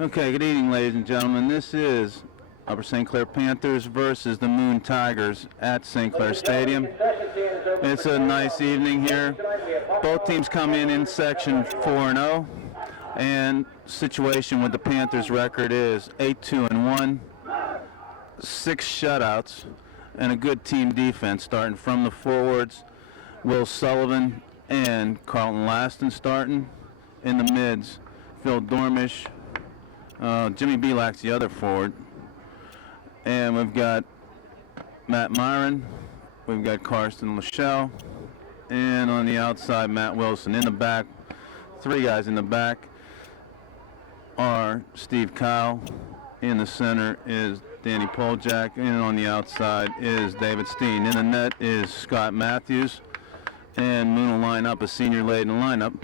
Okay, good evening, ladies and gentlemen. This is Upper St. Clair Panthers versus the Moon Tigers at St. Clair Stadium. It's a nice evening here. Both teams come in section 4-0, and situation with the Panthers record is 8-2-1, 6 shutouts, and a good team defense starting from the forwards. Will Sullivan and Carlton Laston starting. In the mids, Phil Dormish, Jimmy Belak's the other forward. And we've got Matt Myron, we've got Karsten Lachelle, and on the outside, Matt Wilson. In the back, 3 guys in the back are Steve Kyle. In the center is Danny Poljak, and on the outside is David Steen. In the net is Scott Matthews, and Moon will line up a senior-laden lineup.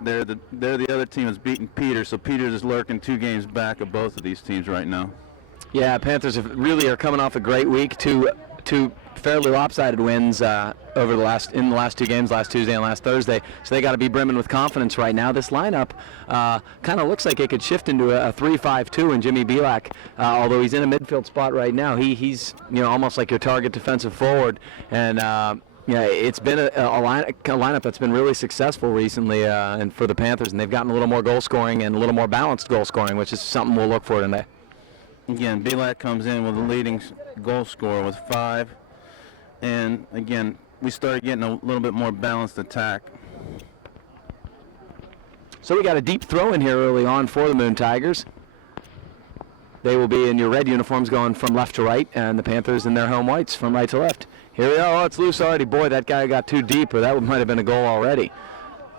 They're the other team that's beaten Peters, so Peters is lurking 2 games back of both of these teams right now. Yeah, Panthers really are coming off a great week. Two fairly lopsided wins in the last 2 games, last Tuesday and last Thursday. So they got to be brimming with confidence right now. This lineup kind of looks like it could shift into a 3-5-2, and Jimmy Belak, although he's in a midfield spot right now, he's almost like your target defensive forward. And yeah, it's been a lineup that's been really successful recently and for the Panthers, and they've gotten a little more goal scoring and a little more balanced goal scoring, which is something we'll look for today. Again, Belak comes in with the leading goal scorer with 5, and again, we started getting a little bit more balanced attack. So we got a deep throw in here early on for the Moon Tigers. They will be in your red uniforms going from left to right, and the Panthers in their home whites from right to left. Here we are. Oh, it's loose already. Boy, that guy got too deep, or that might have been a goal already.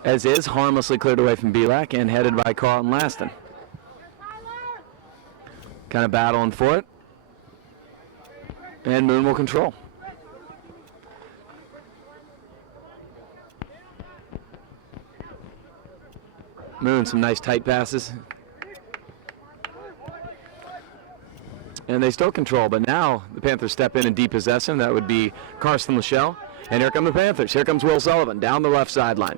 As is, harmlessly cleared away from Belak and headed by Carlton Laston. Kind of battling for it. And Moon will control. Moon, some nice tight passes. And they still control, but now the Panthers step in and depossess him. That would be Karsten Lachelle. And here come the Panthers. Here comes Will Sullivan down the left sideline.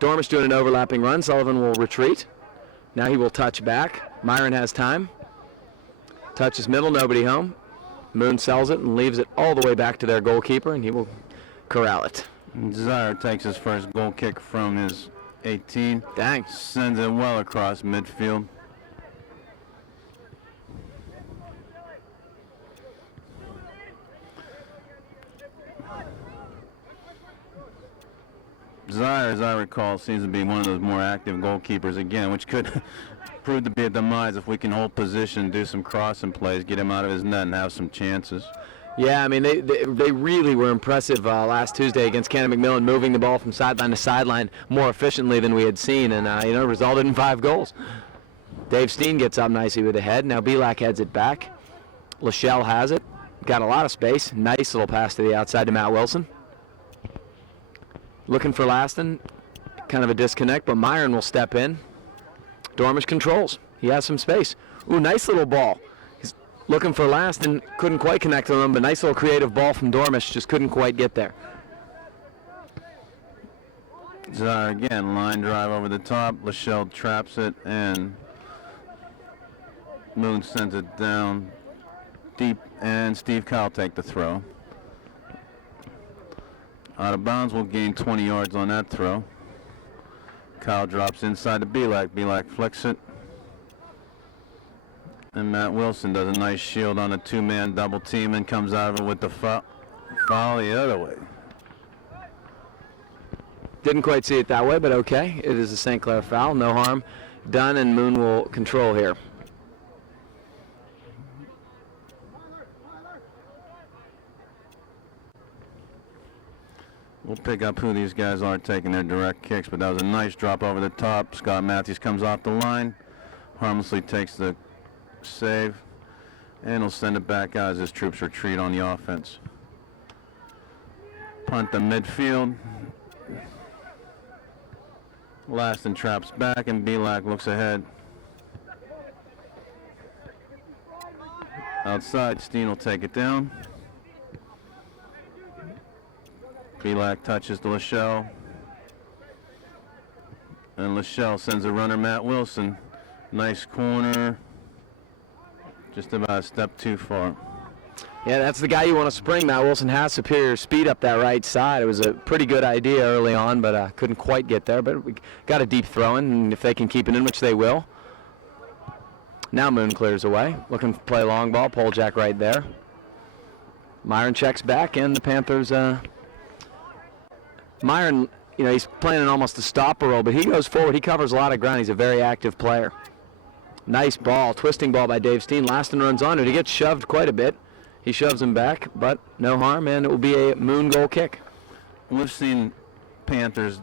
Dormish doing an overlapping run. Sullivan will retreat. Now he will touch back. Myron has time. Touches middle, nobody home. Moon sells it and leaves it all the way back to their goalkeeper, and he will corral it. Desire takes his first goal kick from his 18. Dang. Sends it well across midfield. Desire, as I recall, seems to be one of those more active goalkeepers again, which could prove to be a demise if we can hold position, do some crossing plays, get him out of his net, and have some chances. Yeah, I mean, they really were impressive last Tuesday against Cannon McMillan, moving the ball from sideline to sideline more efficiently than we had seen, and resulted in 5 goals. Dave Steen gets up nicely with the head. Now Belak heads it back. Lachelle has it. Got a lot of space. Nice little pass to the outside to Matt Wilson. Looking for Laston. Kind of a disconnect, but Myron will step in. Dormish controls. He has some space. Ooh, nice little ball. He's looking for Laston. Couldn't quite connect to him, but nice little creative ball from Dormish. Just couldn't quite get there. Again, line drive over the top. Lachelle traps it, and Moon sends it down deep, and Steve Kyle take the throw. Out of bounds, will gain 20 yards on that throw. Kyle drops inside to Belak. Belak flicks it. And Matt Wilson does a nice shield on a 2-man double team and comes out of it with the foul the other way. Didn't quite see it that way, but okay. It is a St. Clair foul. No harm done, and Moon will control here. We'll pick up who these guys are taking their direct kicks, but that was a nice drop over the top. Scott Matthews comes off the line, harmlessly takes the save, and he'll send it back out as his troops retreat on the offense. Punt to midfield. Laston traps back, and Belak looks ahead. Outside, Steen will take it down. Belak touches to Lachelle. And Lachelle sends a runner, Matt Wilson. Nice corner. Just about a step too far. Yeah, that's the guy you want to spring. Matt Wilson has superior speed up that right side. It was a pretty good idea early on, but couldn't quite get there. But we got a deep throw in, and if they can keep it in, which they will. Now Moon clears away, looking to play long ball. Poljack right there. Myron checks back, and the Panthers. Myron, he's playing in almost a stopper role, but he goes forward. He covers a lot of ground. He's a very active player. Nice ball, twisting ball by Dave Steen. Laston runs on it. He gets shoved quite a bit. He shoves him back, but no harm, and it will be a Moon goal kick. We've seen Panthers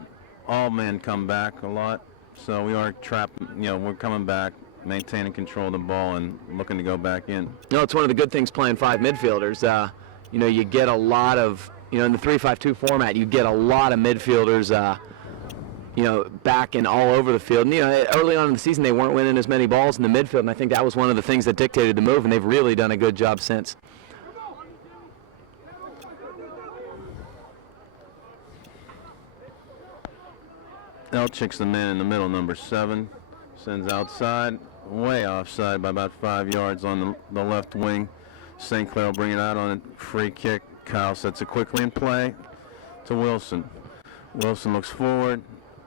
all men come back a lot, so we are trapped. We're coming back, maintaining control of the ball, and looking to go back in. It's one of the good things playing five midfielders. You get a lot of, in the 3-5-2 format, you get a lot of midfielders, back and all over the field. And, early on in the season, they weren't winning as many balls in the midfield, and I think that was one of the things that dictated the move, and they've really done a good job since. Elchik's the man in the middle, number 7. Sends outside, way offside by about 5 yards on the left wing. St. Clair will bring it out on a free kick. Kyle sets it quickly in play to Wilson. Wilson looks forward.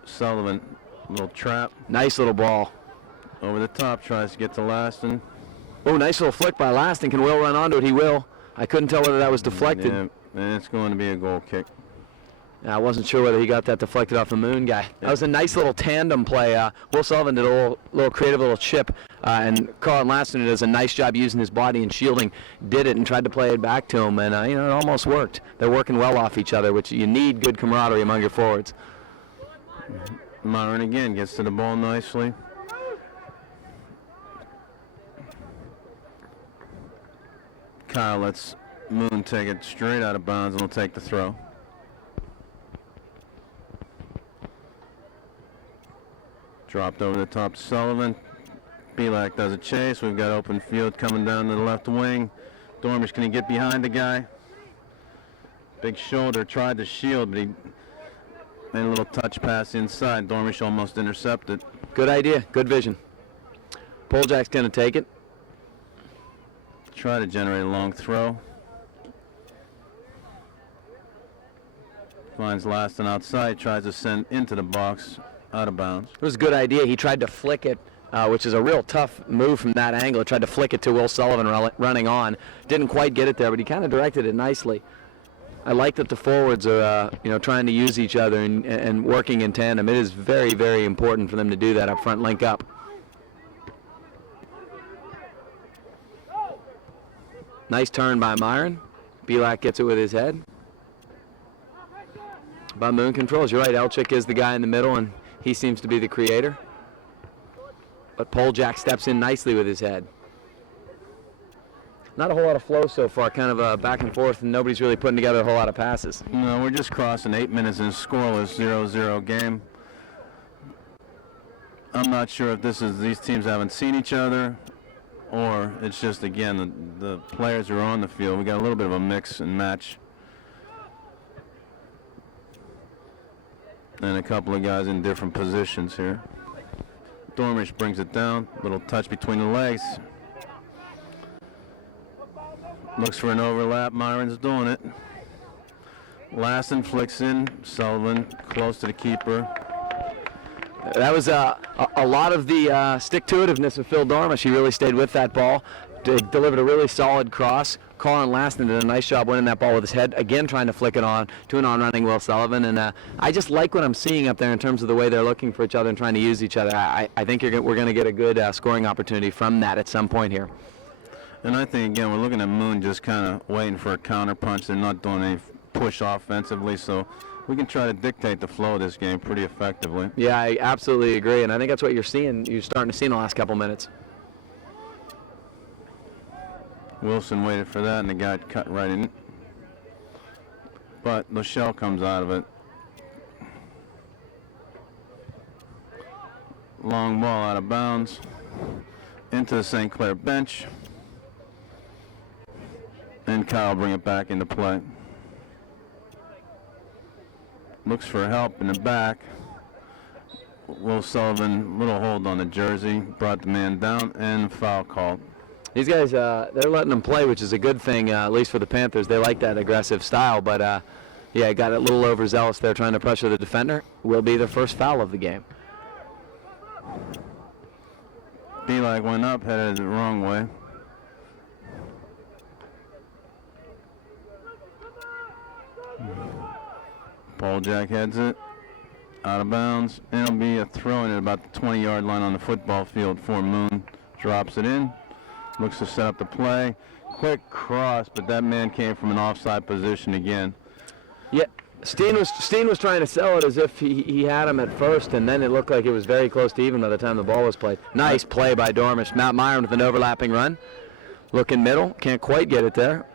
Sullivan, little trap. Nice little ball. Over the top, tries to get to Laston. Oh, nice little flick by Laston. Can Will run onto it? He will. I couldn't tell whether that was deflected. Yeah, and it's going to be a goal kick. I wasn't sure whether he got that deflected off the Moon guy. That was a nice little tandem play. Will Sullivan did a little creative little chip, and Carlton Laston does a nice job using his body and shielding. Did it and tried to play it back to him, and it almost worked. They're working well off each other, which you need good camaraderie among your forwards. Myron again gets to the ball nicely. Kyle lets Moon take it straight out of bounds and will take the throw. Dropped over the top to Sullivan. Belak does a chase. We've got open field coming down to the left wing. Dormish, can he get behind the guy? Big shoulder, tried to shield, but he made a little touch pass inside. Dormish almost intercepted. Good idea, good vision. Poljack's going to take it. Try to generate a long throw. Finds Laston outside, tries to send into the box. Out of bounds. It was a good idea. He tried to flick it, which is a real tough move from that angle. He tried to flick it to Will Sullivan running on. Didn't quite get it there, but he kind of directed it nicely. I like that the forwards are, trying to use each other and working in tandem. It is very, very important for them to do that up front, link up. Nice turn by Myron. Belak gets it with his head. By Moon controls. You're right, Elchik is the guy in the middle, and he seems to be the creator. But Poljack steps in nicely with his head. Not a whole lot of flow so far, kind of back and forth, and nobody's really putting together a whole lot of passes. No, we're just crossing 8 minutes in a scoreless 0-0 game. I'm not sure if these teams haven't seen each other, or it's just, again, the players are on the field. We got a little bit of a mix and match. And a couple of guys in different positions here. Dormish brings it down. Little touch between the legs. Looks for an overlap. Myron's doing it. Laston flicks in. Sullivan close to the keeper. That was a lot of the stick-to-itiveness of Phil Dormish. He really stayed with that ball. Delivered a really solid cross. Carlton Laston did a nice job winning that ball with his head, again trying to flick it on to an on-running Will Sullivan. And I just like what I'm seeing up there in terms of the way they're looking for each other and trying to use each other. I think we're going to get a good scoring opportunity from that at some point here. And I think, again, we're looking at Moon just kind of waiting for a counterpunch. They're not doing any push offensively, so we can try to dictate the flow of this game pretty effectively. Yeah, I absolutely agree, and I think that's what you're starting to see in the last couple minutes. Wilson waited for that, and the guy cut right in. But Lachelle comes out of it. Long ball out of bounds. Into the St. Clair bench. And Kyle bring it back into play. Looks for help in the back. Will Sullivan, little hold on the jersey, brought the man down, and foul called. These guys, they're letting them play, which is a good thing, at least for the Panthers. They like that aggressive style, but yeah, got a little overzealous there trying to pressure the defender. Will be their first foul of the game. Belak went up, headed the wrong way. Poljack heads it out of bounds. It'll be a throw in at about the 20-yard line on the football field for Moon. Drops it in. Looks to set up the play. Quick cross, but that man came from an offside position again. Yeah, Steen was trying to sell it as if he had him at first, and then it looked like it was very close to even by the time the ball was played. Nice play by Dormish. Matt Myron with an overlapping run. Looking middle, can't quite get it there.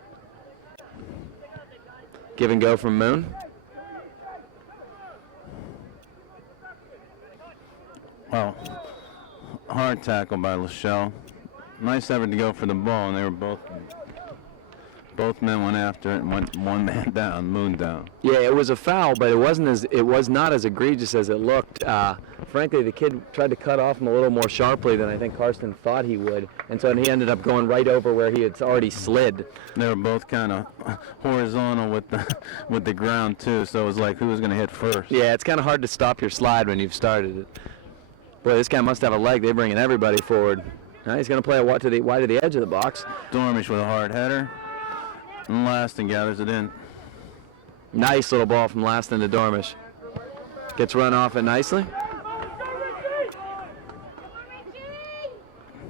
Give and go from Moon. Well, hard tackle by Lachelle. Nice effort to go for the ball, and they were both men went after it and went one man down, Moon down. Yeah, it was a foul, but it was not as egregious as it looked. Frankly, the kid tried to cut off him a little more sharply than I think Karsten thought he would, and so he ended up going right over where he had already slid. They were both kind of horizontal with the ground too, so it was like who was going to hit first. Yeah, it's kind of hard to stop your slide when you've started it. Boy, this guy must have a leg. They're bringing everybody forward. Now he's going to play wide to the edge of the box. Dormish with a hard header. And Laston gathers it in. Nice little ball from Laston to Dormish. Gets run off it nicely.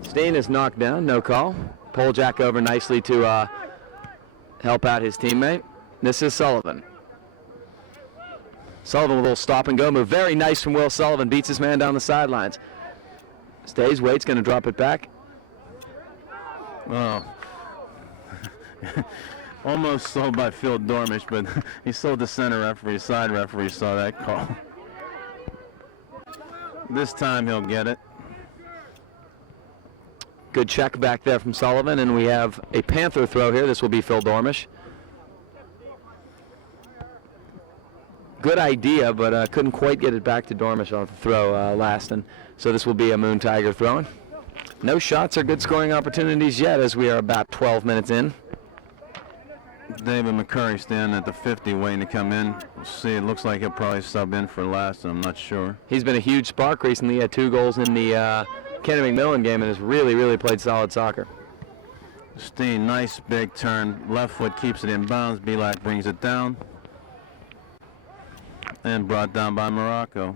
Steen is knocked down, no call. Poljack over nicely to help out his teammate. This is Sullivan. Sullivan with a little stop and go move. Very nice from Will Sullivan. Beats his man down the sidelines. Stays, waits, going to drop it back. Oh. Almost sold by Phil Dormish, but he sold the center referee. Side referee saw that call. This time he'll get it. Good check back there from Sullivan, and we have a Panther throw here. This will be Phil Dormish. Good idea, but couldn't quite get it back to Dormish on the throw Laston. So this will be a Moon Tiger throwing. No shots or good scoring opportunities yet as we are about 12 minutes in. David McCurry standing at the 50 waiting to come in. We'll see, it looks like he'll probably sub in for Laston. I'm not sure. He's been a huge spark recently. He had 2 goals in the Kennedy McMillan game and has really played solid soccer. Steen, nice big turn. Left foot keeps it in bounds. Belak brings it down. And brought down by Morocco.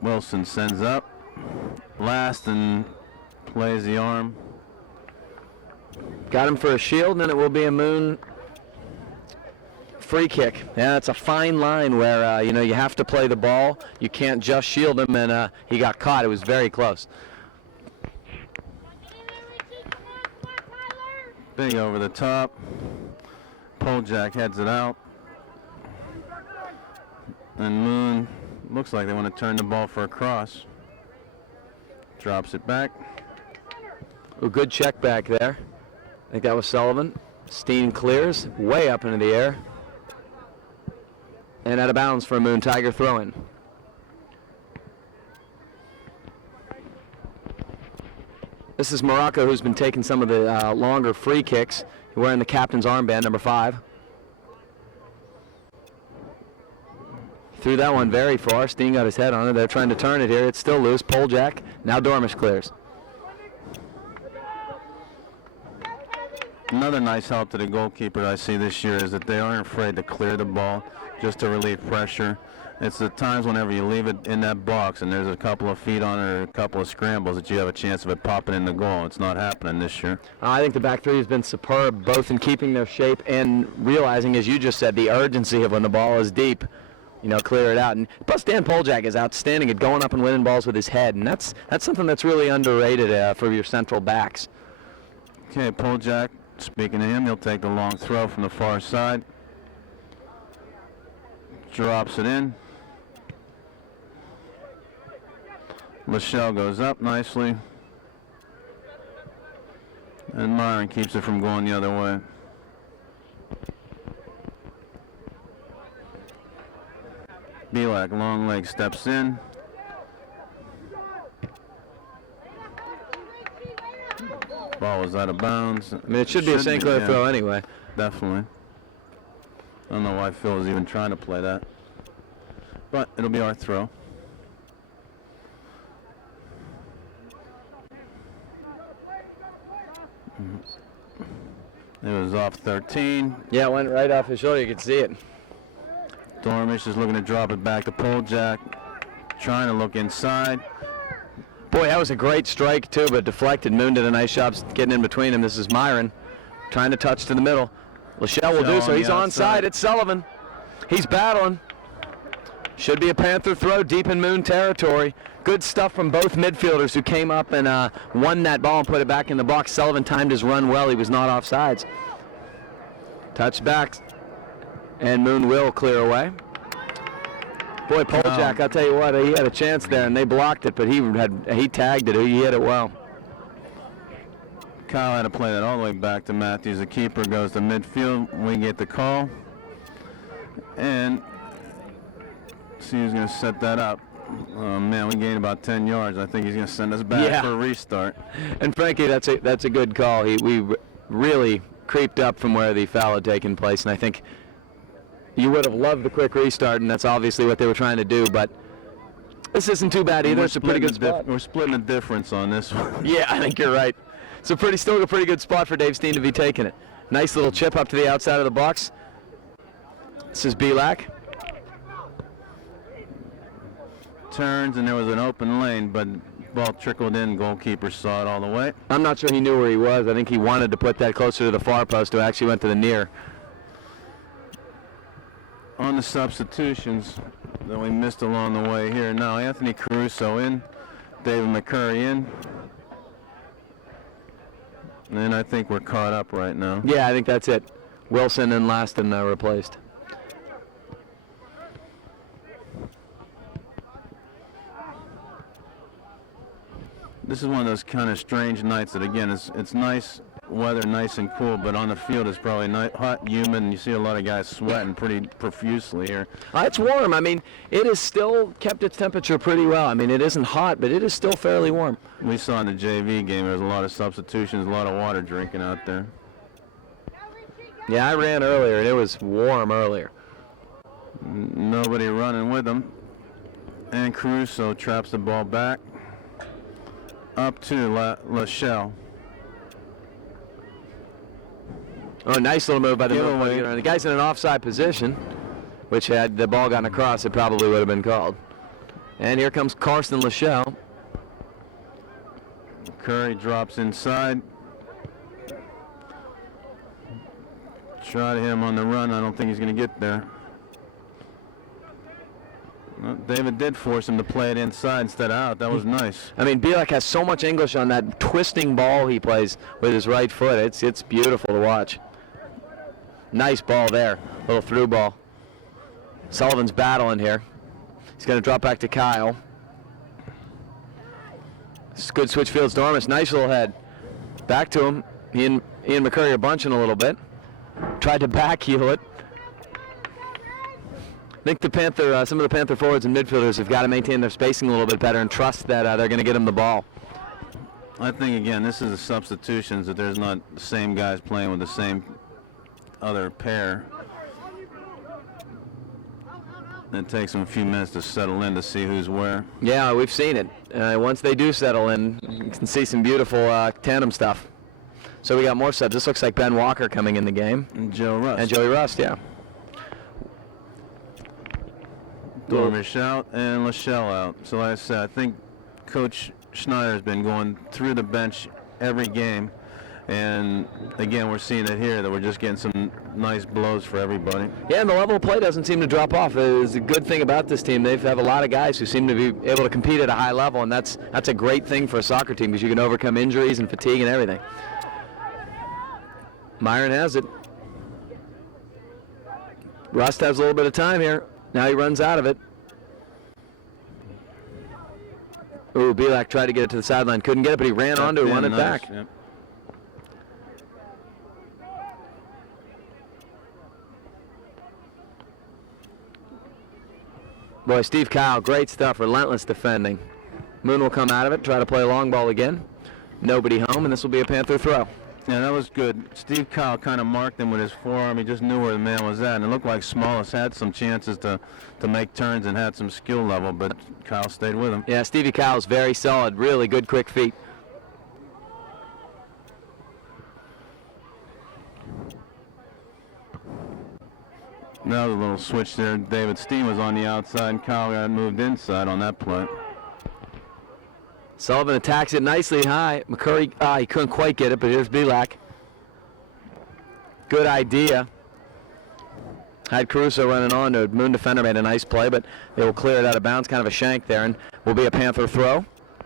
Wilson sends up. Laston plays the arm. Got him for a shield, and it will be a Moon free kick. Yeah, it's a fine line where you have to play the ball. You can't just shield him, and he got caught. It was very close. Big over the top. Poljack heads it out. And Moon looks like they want to turn the ball for a cross. Drops it back. A good check back there. I think that was Sullivan. Steen clears way up into the air. And out of bounds for a Moon Tiger throw-in. This is Morocco, who's been taking some of the longer free kicks. Wearing the captain's armband, number 5. Threw that one very far. Steen got his head on it. They're trying to turn it here. It's still loose. Poljack. Now Dormish clears. Another nice help to the goalkeeper I see this year is that they aren't afraid to clear the ball just to relieve pressure. It's the times whenever you leave it in that box and there's a couple of feet on it or a couple of scrambles that you have a chance of it popping in the goal. It's not happening this year. I think the back three has been superb, both in keeping their shape and realizing, as you just said, the urgency of when the ball is deep. Clear it out. And plus, Dan Poljack is outstanding at going up and winning balls with his head, and that's something that's really underrated for your central backs. Okay, Poljack, speaking to him, he'll take the long throw from the far side. Drops it in. Lachelle goes up nicely. And Myron keeps it from going the other way. Belak, long leg, steps in. Ball was out of bounds. I mean, it should be a St. Clair yeah, throw anyway. Definitely. I don't know why Phil was even trying to play that. But it'll be our throw. It was off 13. Yeah, it went right off his shoulder. You could see it. Dormish is looking to drop it back to Poljak. Trying to look inside. Boy, that was a great strike, too, but deflected. Moon did a nice job getting in between him. This is Myron trying to touch to the middle. Lachelle will do so. He's onside. It's Sullivan. He's battling. Should be a Panther throw deep in Moon territory. Good stuff from both midfielders who came up and won that ball and put it back in the box. Sullivan timed his run well. He was not offsides. Touch back, and Moon will clear away. Boy, Poljak, I'll tell you what, he had a chance there, and they blocked it, but he tagged it. He hit it well. Kyle had to play that all the way back to Matthews. The keeper goes to midfield. We get the call. And see who's going to set that up. Oh, man, we gained about 10 yards. I think he's going to send us back for a restart. And Frankie, that's a good call. We really creeped up from where the foul had taken place, and I think you would have loved the quick restart, and that's obviously what they were trying to do, but this isn't too bad either. It's a pretty good spot. We're splitting the difference on this one. Yeah, I think you're right. It's still a pretty good spot for Dave Steen to be taking it. Nice little chip up to the outside of the box. This is Belak. Turns, and there was an open lane, but ball trickled in. Goalkeeper saw it all the way. I'm not sure he knew where he was. I think he wanted to put that closer to the far post, who actually went to the near. On the substitutions that we missed along the way here. Now Anthony Caruso in, David McCurry in. And I think we're caught up right now. Yeah, I think that's it. Wilson and Laston replaced. This is one of those kind of strange nights that, again, it's nice weather, nice and cool, but on the field it's probably hot, humid, and you see a lot of guys sweating pretty profusely here. It's warm. I mean, it has still kept its temperature pretty well. I mean, it isn't hot, but it is still fairly warm. We saw in the JV game there was a lot of substitutions, a lot of water drinking out there. Yeah, I ran earlier, and it was warm earlier. Nobody running with them. And Caruso traps the ball back up to Lachelle. Oh, nice little move by the Giveaway. move. The guy's in an offside position, which had the ball gotten across, it probably would have been called. And here comes Carson Lachelle. Curry drops inside. Try to hit him on the run. I don't think he's going to get there. Well, David did force him to play it inside instead of out. That was nice. I mean, Belak has so much English on that twisting ball he plays with his right foot. It's beautiful to watch. Nice ball there. Little through ball. Sullivan's battling here. He's going to drop back to Kyle. This is good switch fields. Dormish, nice little head. Back to him. He and Ian McCurry are bunching a little bit. Tried to back heel it. I think some of the Panther forwards and midfielders have got to maintain their spacing a little bit better and trust that they're going to get him the ball. I think, again, this is the substitutions, that there's not the same guys playing with the same other pair. It takes them a few minutes to settle in to see who's where. Yeah, we've seen it. Once they do settle in, you can see some beautiful tandem stuff. So we got more subs. This looks like Ben Walker coming in the game. And Joe Rust. And Joey Rust, yeah. Dormish out and Lachelle out. So like I said, I think Coach Schneider has been going through the bench every game. And again, we're seeing it here, that we're just getting some nice blows for everybody. Yeah, and the level of play doesn't seem to drop off. It's a good thing about this team. They have a lot of guys who seem to be able to compete at a high level, and that's a great thing for a soccer team, because you can overcome injuries and fatigue and everything. Myron has it. Rust has a little bit of time here. Now he runs out of it. Ooh, Belak tried to get it to the sideline. Couldn't get it, but he ran onto it, won it back. Yep. Boy, Steve Kyle, great stuff, relentless defending. Moon will come out of it, try to play a long ball again. Nobody home, and this will be a Panther throw. Yeah, that was good. Steve Kyle kind of marked him with his forearm. He just knew where the man was at, and it looked like Smallest had some chances to make turns and had some skill level, but Kyle stayed with him. Yeah, Stevie Kyle's very solid, really good quick feet. Now the little switch there. David Steen was on the outside, and Kyle got moved inside on that play. Sullivan attacks it nicely high. McCurry, he couldn't quite get it, but here's Belak. Good idea. Had Caruso running on to it. Moon defender made a nice play, but they will clear it out of bounds, kind of a shank there, and will be a Panther throw.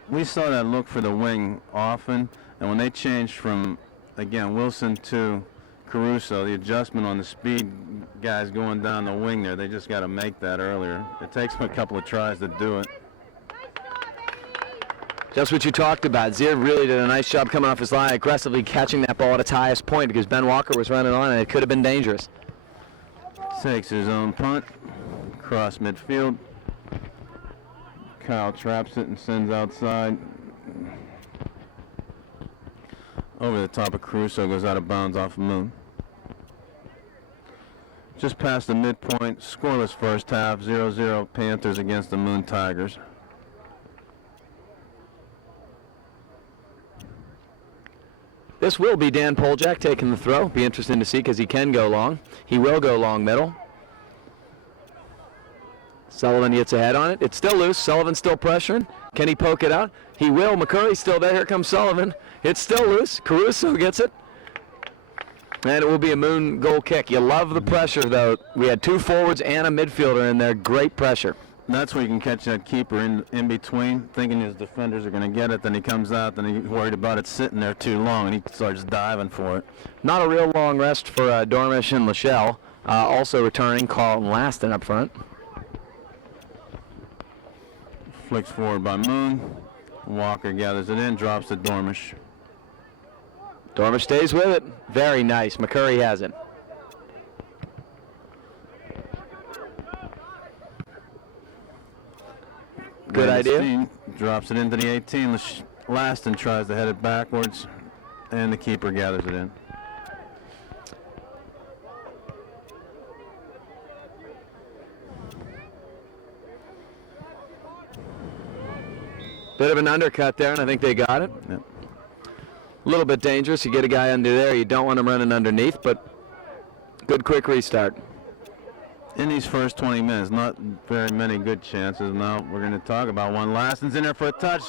We saw that look for the wing often, and when they changed from, again, Wilson to Caruso, the adjustment on the speed guys going down the wing there, they just got to make that earlier. It takes them a couple of tries to do it. Just what you talked about. Zier really did a nice job coming off his line, aggressively catching that ball at its highest point because Ben Walker was running on and it could have been dangerous. Takes his own punt, cross midfield. Kyle traps it and sends outside. Over the top of Caruso, goes out of bounds off of Moon. Just past the midpoint, scoreless first half, 0-0 Panthers against the Moon Tigers. This will be Dan Poljak taking the throw. Be interesting to see because he can go long. He will go long middle. Sullivan gets ahead on it. It's still loose. Sullivan's still pressuring. Can he poke it out? He will. McCurry's still there. Here comes Sullivan. It's still loose. Caruso gets it. And it will be a Moon goal kick. You love the pressure, though. We had two forwards and a midfielder in there. Great pressure. That's where you can catch that keeper in between, thinking his defenders are going to get it. Then he comes out, then he's worried about it sitting there too long, and he starts diving for it. Not a real long rest for Dormish and Lachelle. Also returning, Carlton Laston up front. Flicks forward by Moon. Walker gathers it in, drops to Dormish. Dormish stays with it. Very nice. McCurry has it. Good idea. Steen drops it into the 18. Laston tries to head it backwards, and the keeper gathers it in. Bit of an undercut there, and I think they got it. Yep. A little bit dangerous. You get a guy under there. You don't want him running underneath, but good quick restart. In these first 20 minutes, not very many good chances. Now we're going to talk about one. Laston's in there for a touch.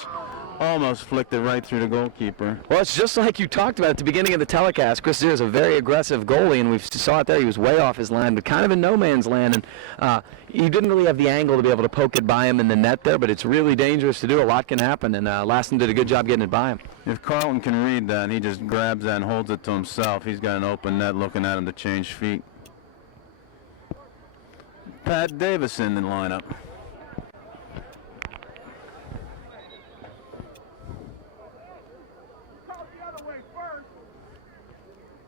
Almost flicked it right through the goalkeeper. Well, it's just like you talked about at the beginning of the telecast. Chris Zier is a very aggressive goalie, and we saw it there. He was way off his line, but kind of in no man's land. And he didn't really have the angle to be able to poke it by him in the net there, but it's really dangerous to do. A lot can happen, and Laston did a good job getting it by him. If Carlton can read that, and he just grabs that and holds it to himself, he's got an open net looking at him to change feet. Pat Davis in the lineup.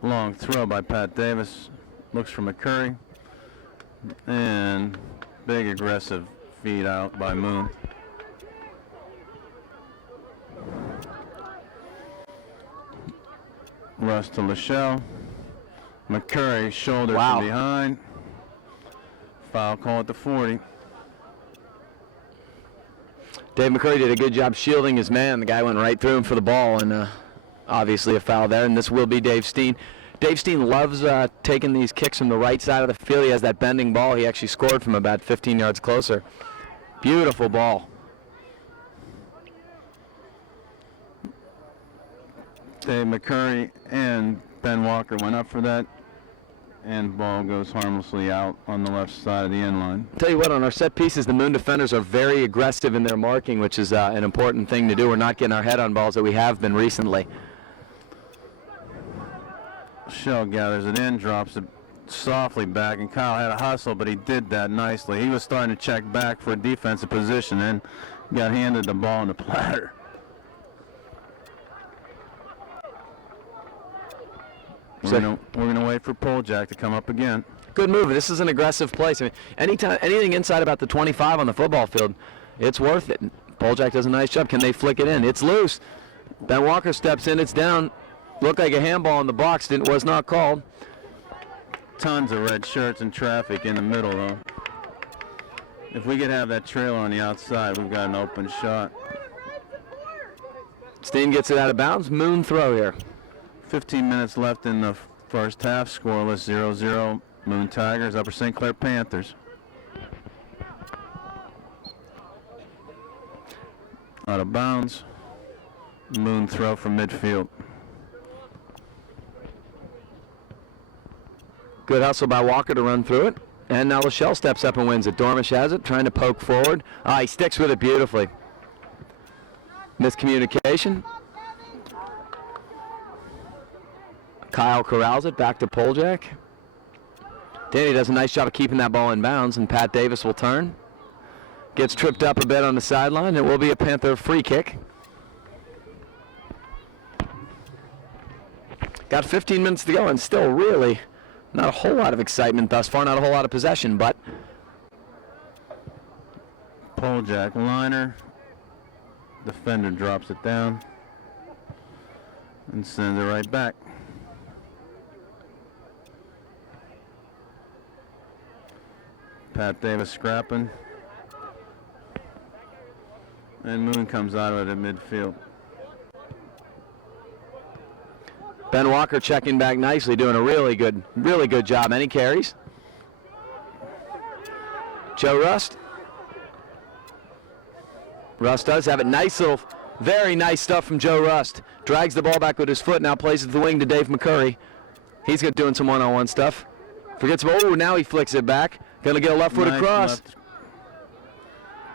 Long throw by Pat Davis. Looks for McCurry. And big aggressive feed out by Moon. Rush to Lachelle. McCurry, shoulder from behind. Foul call at the 40. Dave McCurry did a good job shielding his man. The guy went right through him for the ball, and obviously a foul there, and this will be Dave Steen. Dave Steen loves taking these kicks from the right side of the field. He has that bending ball. He actually scored from about 15 yards closer. Beautiful ball. Dave McCurry and Ben Walker went up for that, and ball goes harmlessly out on the left side of the end line. Tell you what, on our set pieces, the Moon defenders are very aggressive in their marking, which is an important thing to do. We're not getting our head on balls that we have been recently. Shell gathers it in, drops it softly back, and Kyle had a hustle, but he did that nicely. He was starting to check back for a defensive position and got handed the ball in the platter. We're gonna wait for Poljak to come up again. good move. This is an aggressive place. I mean, anything inside about the 25 on the football field, it's worth it. Poljack does a nice job. Can they flick it in? It's loose. Ben Walker steps in. It's down. Looked like a handball in the box. Was not called. Tons of red shirts and traffic in the middle, though. If we could have that trailer on the outside, we've got an open shot. Steen gets it out of bounds. Moon throw here. 15 minutes left in the first half. Scoreless 0-0. Moon Tigers, Upper St. Clair Panthers. Out of bounds. Moon throw from midfield. Good hustle by Walker to run through it. And now Lachelle steps up and wins it. Dormish has it, trying to poke forward. He sticks with it beautifully. Miscommunication. Kyle corrals it back to Poljack. Danny does a nice job of keeping that ball in bounds, and Pat Davis will turn. Gets tripped up a bit on the sideline. It will be a Panther free kick. Got 15 minutes to go, and still really not a whole lot of excitement thus far, not a whole lot of possession, but Poljack liner. Defender drops it down and sends it right back. Pat Davis scrapping. And Moon comes out of it at midfield. Ben Walker checking back nicely, doing a really good job. Any carries? Joe Rust. Rust does have it. Nice little, very nice stuff from Joe Rust. Drags the ball back with his foot, now plays it to the wing to Dave McCurry. He's doing some one-on-one stuff. Forgets about, now he flicks it back. Gonna get a left foot Nice across. left.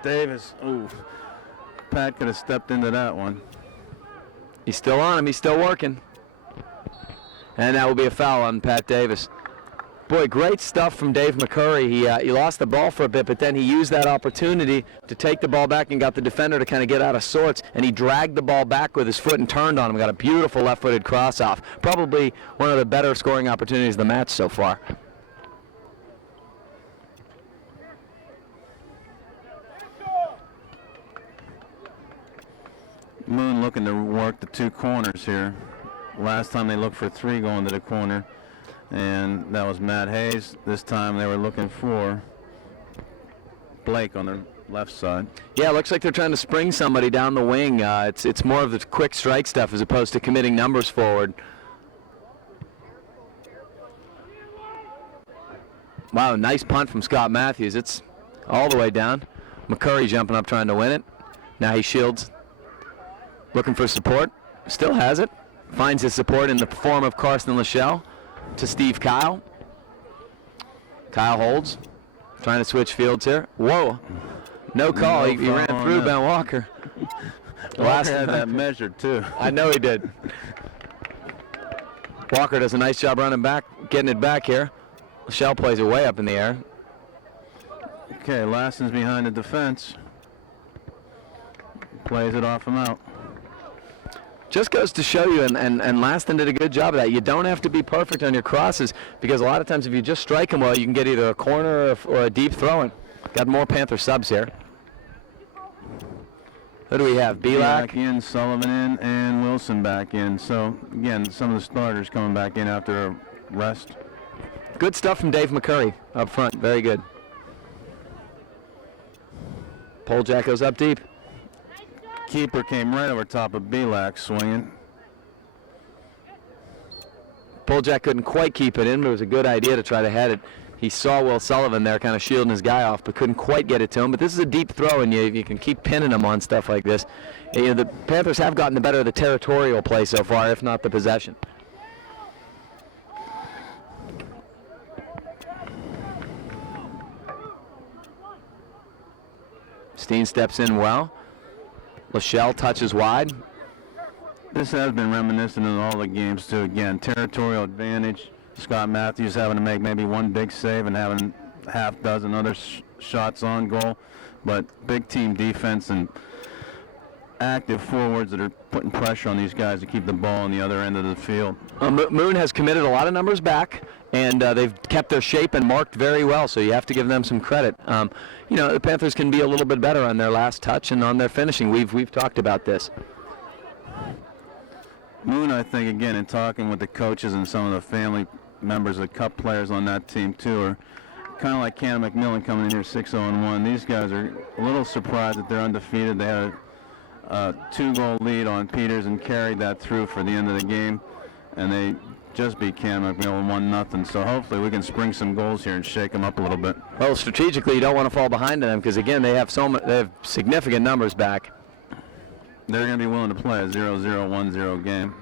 Davis, ooh. Pat could have stepped into that one. He's still on him, he's still working. And that will be a foul on Pat Davis. Boy, great stuff from Dave McCurry. He lost the ball for a bit, but then he used that opportunity to take the ball back and got the defender to kind of get out of sorts, and he dragged the ball back with his foot and turned on him. Got a beautiful left-footed cross-off. Probably one of the better scoring opportunities of the match so far. Moon looking to work the two corners here. Last time they looked for three going to the corner, and that was Matt Hayes. This time they were looking for Blake on the left side. Yeah, it looks like they're trying to spring somebody down the wing. It's more of the quick strike stuff as opposed to committing numbers forward. Wow, nice punt from Scott Matthews. It's all the way down. McCurry jumping up trying to win it. Now he shields. Looking for support. Still has it. Finds his support in the form of Carson Lachelle to Steve Kyle. Kyle holds. Trying to switch fields here. Whoa. No call. He ran through Ben Walker. Walker had that measured too. I know he did. Walker does a nice job running back, getting it back here. Lachelle plays it way up in the air. Okay, Lassen's behind the defense. Plays it off him out. Just goes to show you, and Laston did a good job of that. You don't have to be perfect on your crosses, because a lot of times if you just strike them well, you can get either a corner or a deep throw-in. Got more Panther subs here. Who do we have? Belak in, Sullivan in, and Wilson back in. So, again, some of the starters coming back in after a rest. Good stuff from Dave McCurry up front. Very good. Poljack goes up deep. Keeper came right over top of Belak swinging. Poljack couldn't quite keep it in, but it was a good idea to try to head it. He saw Will Sullivan there kind of shielding his guy off, but couldn't quite get it to him. But this is a deep throw, and you can keep pinning him on stuff like this. You know, the Panthers have gotten the better of the territorial play so far, if not the possession. Steen steps in well. Lachelle touches wide. This has been reminiscent of all the games too. Again, territorial advantage. Scott Matthews having to make maybe one big save and having half dozen other shots on goal. But big team defense and active forwards that are putting pressure on these guys to keep the ball on the other end of the field. Moon has committed a lot of numbers back, and they've kept their shape and marked very well, so you have to give them some credit. The Panthers can be a little bit better on their last touch and on their finishing. We've talked about this. Moon, I think, again, in talking with the coaches and some of the family members, the Cup players on that team, too, are kind of like Cam McMillan coming in here 6-0-1. These guys are a little surprised that they're undefeated. They had a 2-goal lead on Peters and carried that through for the end of the game, and they just beat Cam McMillan 1-0. So hopefully we can spring some goals here and shake them up a little bit. Well, strategically, you don't want to fall behind them because, again, they have significant numbers back. They're going to be willing to play a 0-0, 1-0 game.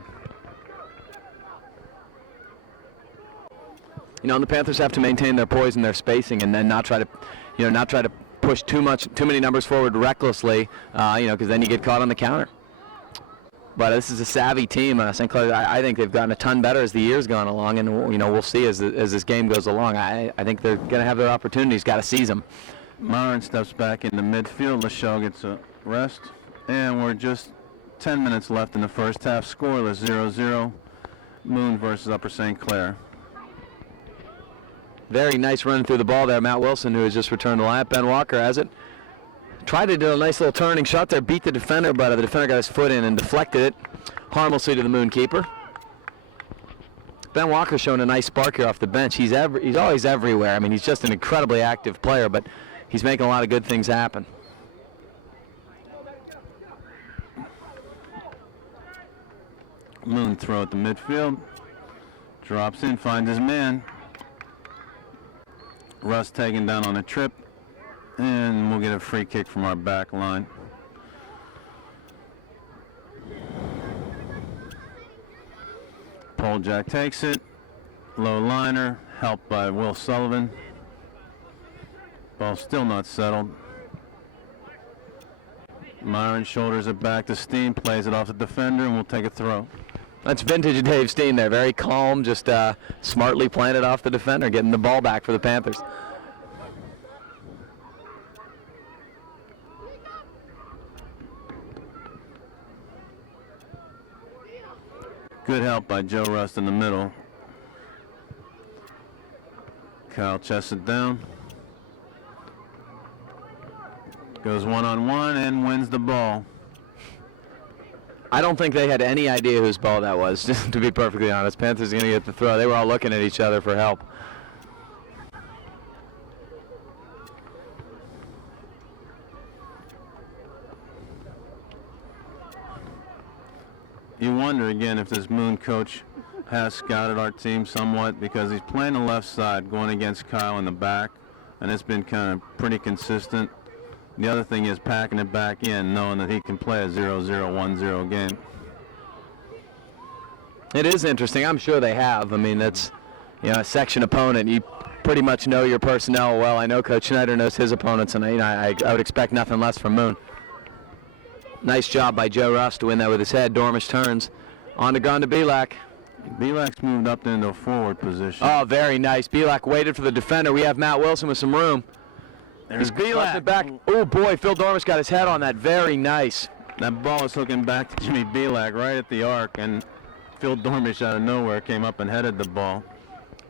And the Panthers have to maintain their poise and their spacing, and then not try to push too many numbers forward recklessly, because then you get caught on the counter. But this is a savvy team. St. Clair, I think they've gotten a ton better as the year's gone along, and we'll see as this game goes along. I think they're going to have their opportunities. Got to seize them. Myron steps back into midfield. Lachelle gets a rest, and we're just 10 minutes left in the first half. Scoreless, 0-0. Moon versus Upper St. Clair. Very nice run through the ball there. Matt Wilson, who has just returned to line. Ben Walker has it. Tried to do a nice little turning shot there, beat the defender, but the defender got his foot in and deflected it harmlessly to the Moon keeper. Ben Walker's showing a nice spark here off the bench. He's always everywhere. I mean, he's just an incredibly active player, but he's making a lot of good things happen. Moon throw at the midfield. Drops in, finds his man. Russ taken down on a trip, and we'll get a free kick from our back line. Poljack takes it, low liner, helped by Will Sullivan. Ball still not settled. Myron shoulders it back to Steen, plays it off the defender, and we'll take a throw. That's vintage Dave Steen there. Very calm, just smartly playing it off the defender, getting the ball back for the Panthers. Good help by Joe Rust in the middle. Kyle chests it down. Goes one-on-one and wins the ball. I don't think they had any idea whose ball that was, just to be perfectly honest. Panthers are going to get the throw. They were all looking at each other for help. You wonder again if this Moon coach has scouted our team somewhat, because he's playing the left side going against Kyle in the back, and it's been kind of pretty consistent. The other thing is packing it back in, knowing that he can play a 0-0, 1-0 game. It is interesting. I'm sure they have. I mean, that's a section opponent. You pretty much know your personnel well. I know Coach Schneider knows his opponents, and I would expect nothing less from Moon. Nice job by Joe Rust to win that with his head. Dormish turns on the ground to Belak. Belak's moved up into a forward position. Oh, very nice. Belak waited for the defender. We have Matt Wilson with some room. There's Belak. Back. Oh boy, Phil Dormish got his head on that. Very nice. That ball was hooking back to Jimmy Belak right at the arc, and Phil Dormish out of nowhere came up and headed the ball.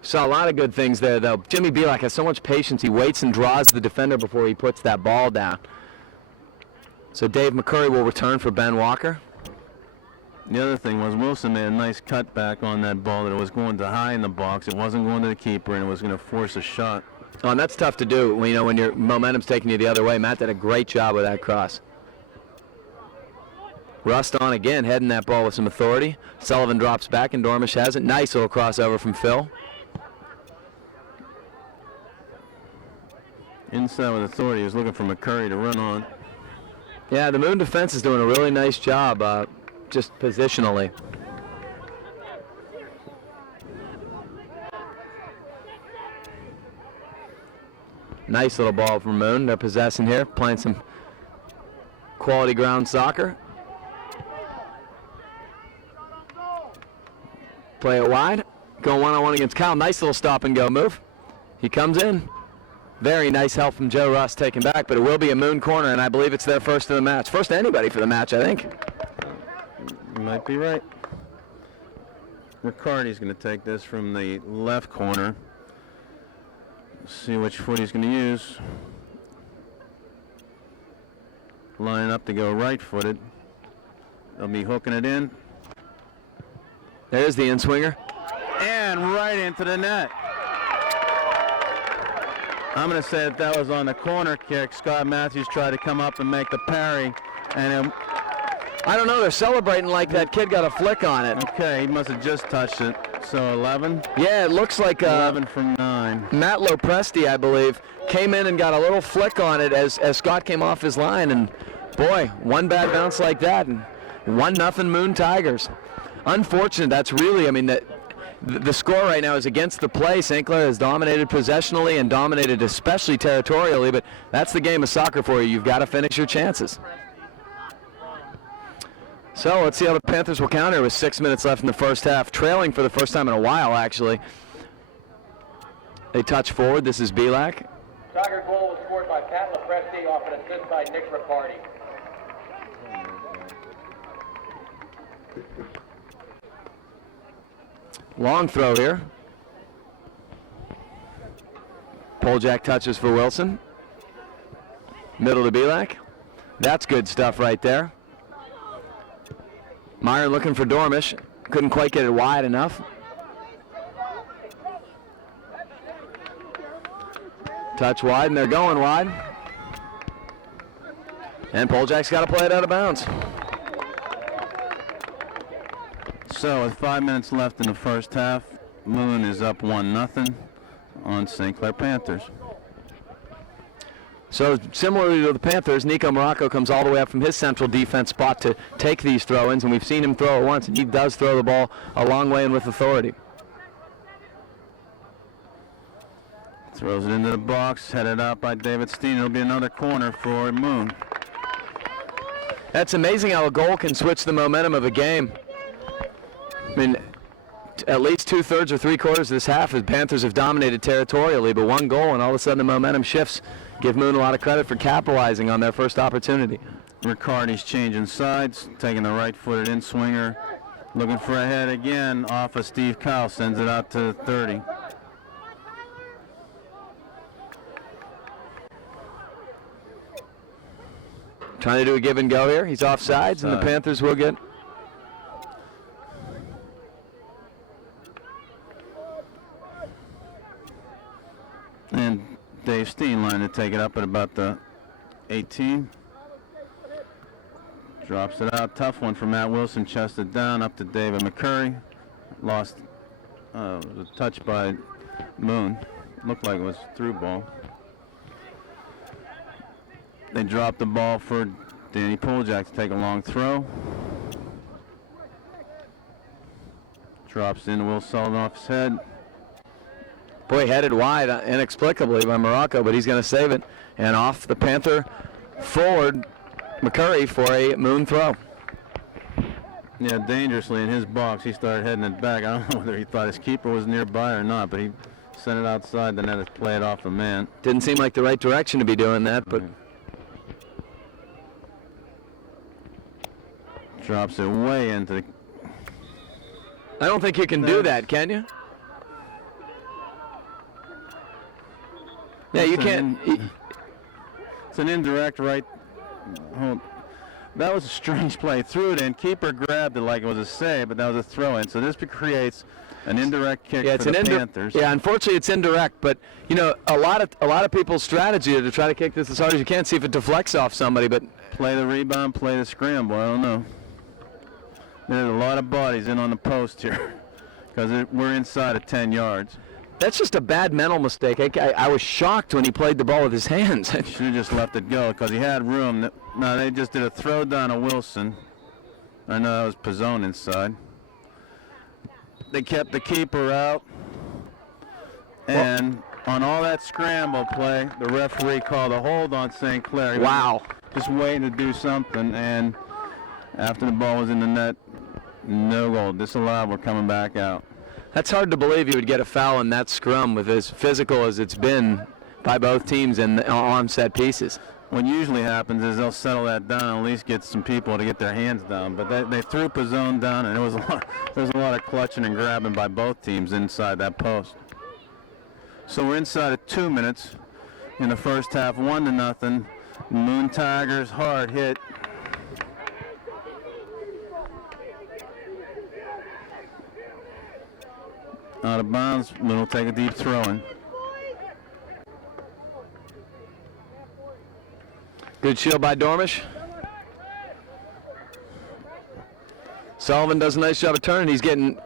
Saw a lot of good things there, though. Jimmy Belak has so much patience. He waits and draws the defender before he puts that ball down. So Dave McCurry will return for Ben Walker. The other thing was Wilson made a nice cut back on that ball, that it was going to high in the box. It wasn't going to the keeper, and it was going to force a shot. Oh, and that's tough to do when your momentum's taking you the other way. Matt did a great job with that cross. Rust on again, heading that ball with some authority. Sullivan drops back, and Dormish has it. Nice little crossover from Phil. Inside with authority, is looking for McCurry to run on. Yeah, the Moon defense is doing a really nice job, just positionally. Nice little ball from Moon. They're possessing here, playing some quality ground soccer. Play it wide. Going one-on-one against Kyle. Nice little stop-and-go move. He comes in. Very nice help from Joe Russ taken back, but it will be a Moon corner, and I believe it's their first of the match. First to anybody for the match, I think. You might be right. Riccardi's going to take this from the left corner. See which foot he's going to use. Line up to go right-footed. They'll be hooking it in. There's the in-swinger. And right into the net. I'm going to say that was on the corner kick. Scott Matthews tried to come up and make the parry. And I don't know, they're celebrating like that kid got a flick on it. okay, he must have just touched it. So 11? Yeah, it looks like 11 from 9. Matt Lopresti, I believe, came in and got a little flick on it as Scott came off his line. And boy, one bad bounce like that, and 1-0 Moon Tigers. Unfortunate, that's really, I mean, the score right now is against the play. St. Clair has dominated possessionally and dominated especially territorially, but that's the game of soccer for you. You've got to finish your chances. So let's see how the Panthers will counter with 6 minutes left in the first half. Trailing for the first time in a while, actually. They touch forward. This is Belak. Tiger goal was scored by Pat Lopresti off an assist by Nick Riccardi. Long throw here. Poljack touches for Wilson. Middle to Belak. That's good stuff right there. Meyer looking for Dormish. Couldn't quite get it wide enough. Touch wide, and they're going wide. And Poljack's got to play it out of bounds. So with 5 minutes left in the first half, Moon is up 1-0 on St. Clair Panthers. So similarly to the Panthers, Nico Morocco comes all the way up from his central defense spot to take these throw-ins, and we've seen him throw it once, and he does throw the ball a long way and with authority. Throws it into the box, headed out by David Steen. It'll be another corner for Moon. That's amazing how a goal can switch the momentum of a game. I mean, at least 2/3 or 3/4 of this half, the Panthers have dominated territorially, but one goal and all of a sudden the momentum shifts. Give Moon a lot of credit for capitalizing on their first opportunity. Riccardi's changing sides, taking the right-footed in-swinger, looking for a head again off of Steve Kyle, sends it out to 30. Trying to do a give and go here. He's offsides, and the Panthers will get. And Dave Steen line to take it up at about the 18. Drops it out. Tough one for Matt Wilson. Chested down up to David McCurry. Lost a touch by Moon. Looked like it was through ball. They dropped the ball for Danny Poljack to take a long throw. Drops in Will Sullivan off his head. Boy, headed wide inexplicably by Morocco, but he's going to save it. And off the Panther forward, McCurry for a Moon throw. Yeah, dangerously in his box. He started heading it back. I don't know whether he thought his keeper was nearby or not, but he sent it outside the net to play it off the man. Didn't seem like the right direction to be doing that, but... Drops it way into the... I don't think you can do that, can you? Yeah, you can't. It's an indirect right. That was a strange play. Threw it in. Keeper grabbed it like it was a save, but that was a throw-in. So this creates an indirect kick for the Panthers. Yeah, unfortunately it's indirect, but you know a lot of people's strategy to try to kick this as hard as you can, see if it deflects off somebody. But play the rebound, play the scramble. I don't know. There's a lot of bodies in on the post here because we're inside of 10 yards. That's just a bad mental mistake. I was shocked when he played the ball with his hands. Should have just left it go because he had room. No, they just did a throw down to Wilson. I know that was Pizzone inside. They kept the keeper out. And on all that scramble play, the referee called a hold on St. Clair. Wow. Just waiting to do something. And after the ball was in the net, no goal. Disallowed. We're coming back out. That's hard to believe you would get a foul in that scrum with as physical as it's been by both teams on set pieces. What usually happens is they'll settle that down and at least get some people to get their hands down. But they threw Pizzone down, and there was a lot of clutching and grabbing by both teams inside that post. So we're inside of 2 minutes in the first half, 1-0. Moon Tigers, hard hit. Out of bounds, Moon will take a deep throw in. Good shield by Dormish. Sullivan does a nice job of turning. He's getting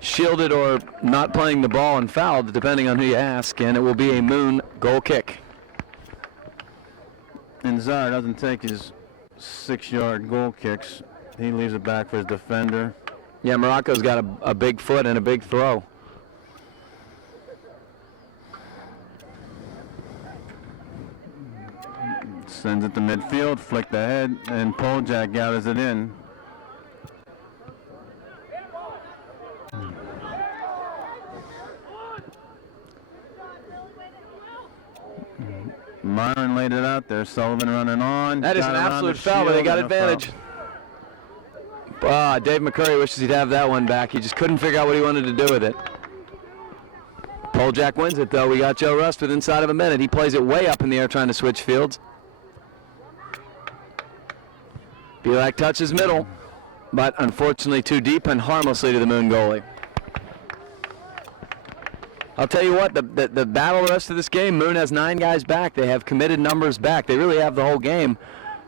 shielded or not playing the ball and fouled, depending on who you ask, and it will be a Moon goal kick. And Czar doesn't take his 6-yard goal kicks. He leaves it back for his defender. Yeah, Morocco's got a big foot and a big throw. Sends it to midfield, flick the head, and Poljak gathers it in. Myron laid it out there. Sullivan running on. That is an absolute foul, but they got advantage. Dave McCurry wishes he'd have that one back. He just couldn't figure out what he wanted to do with it. Poljak wins it, though. We got Joe Rust with inside of a minute. He plays it way up in the air trying to switch fields. Belak touches middle, but unfortunately too deep and harmlessly to the Moon goalie. I'll tell you what, the battle the rest of this game, Moon has 9 guys back. They have committed numbers back. They really have the whole game.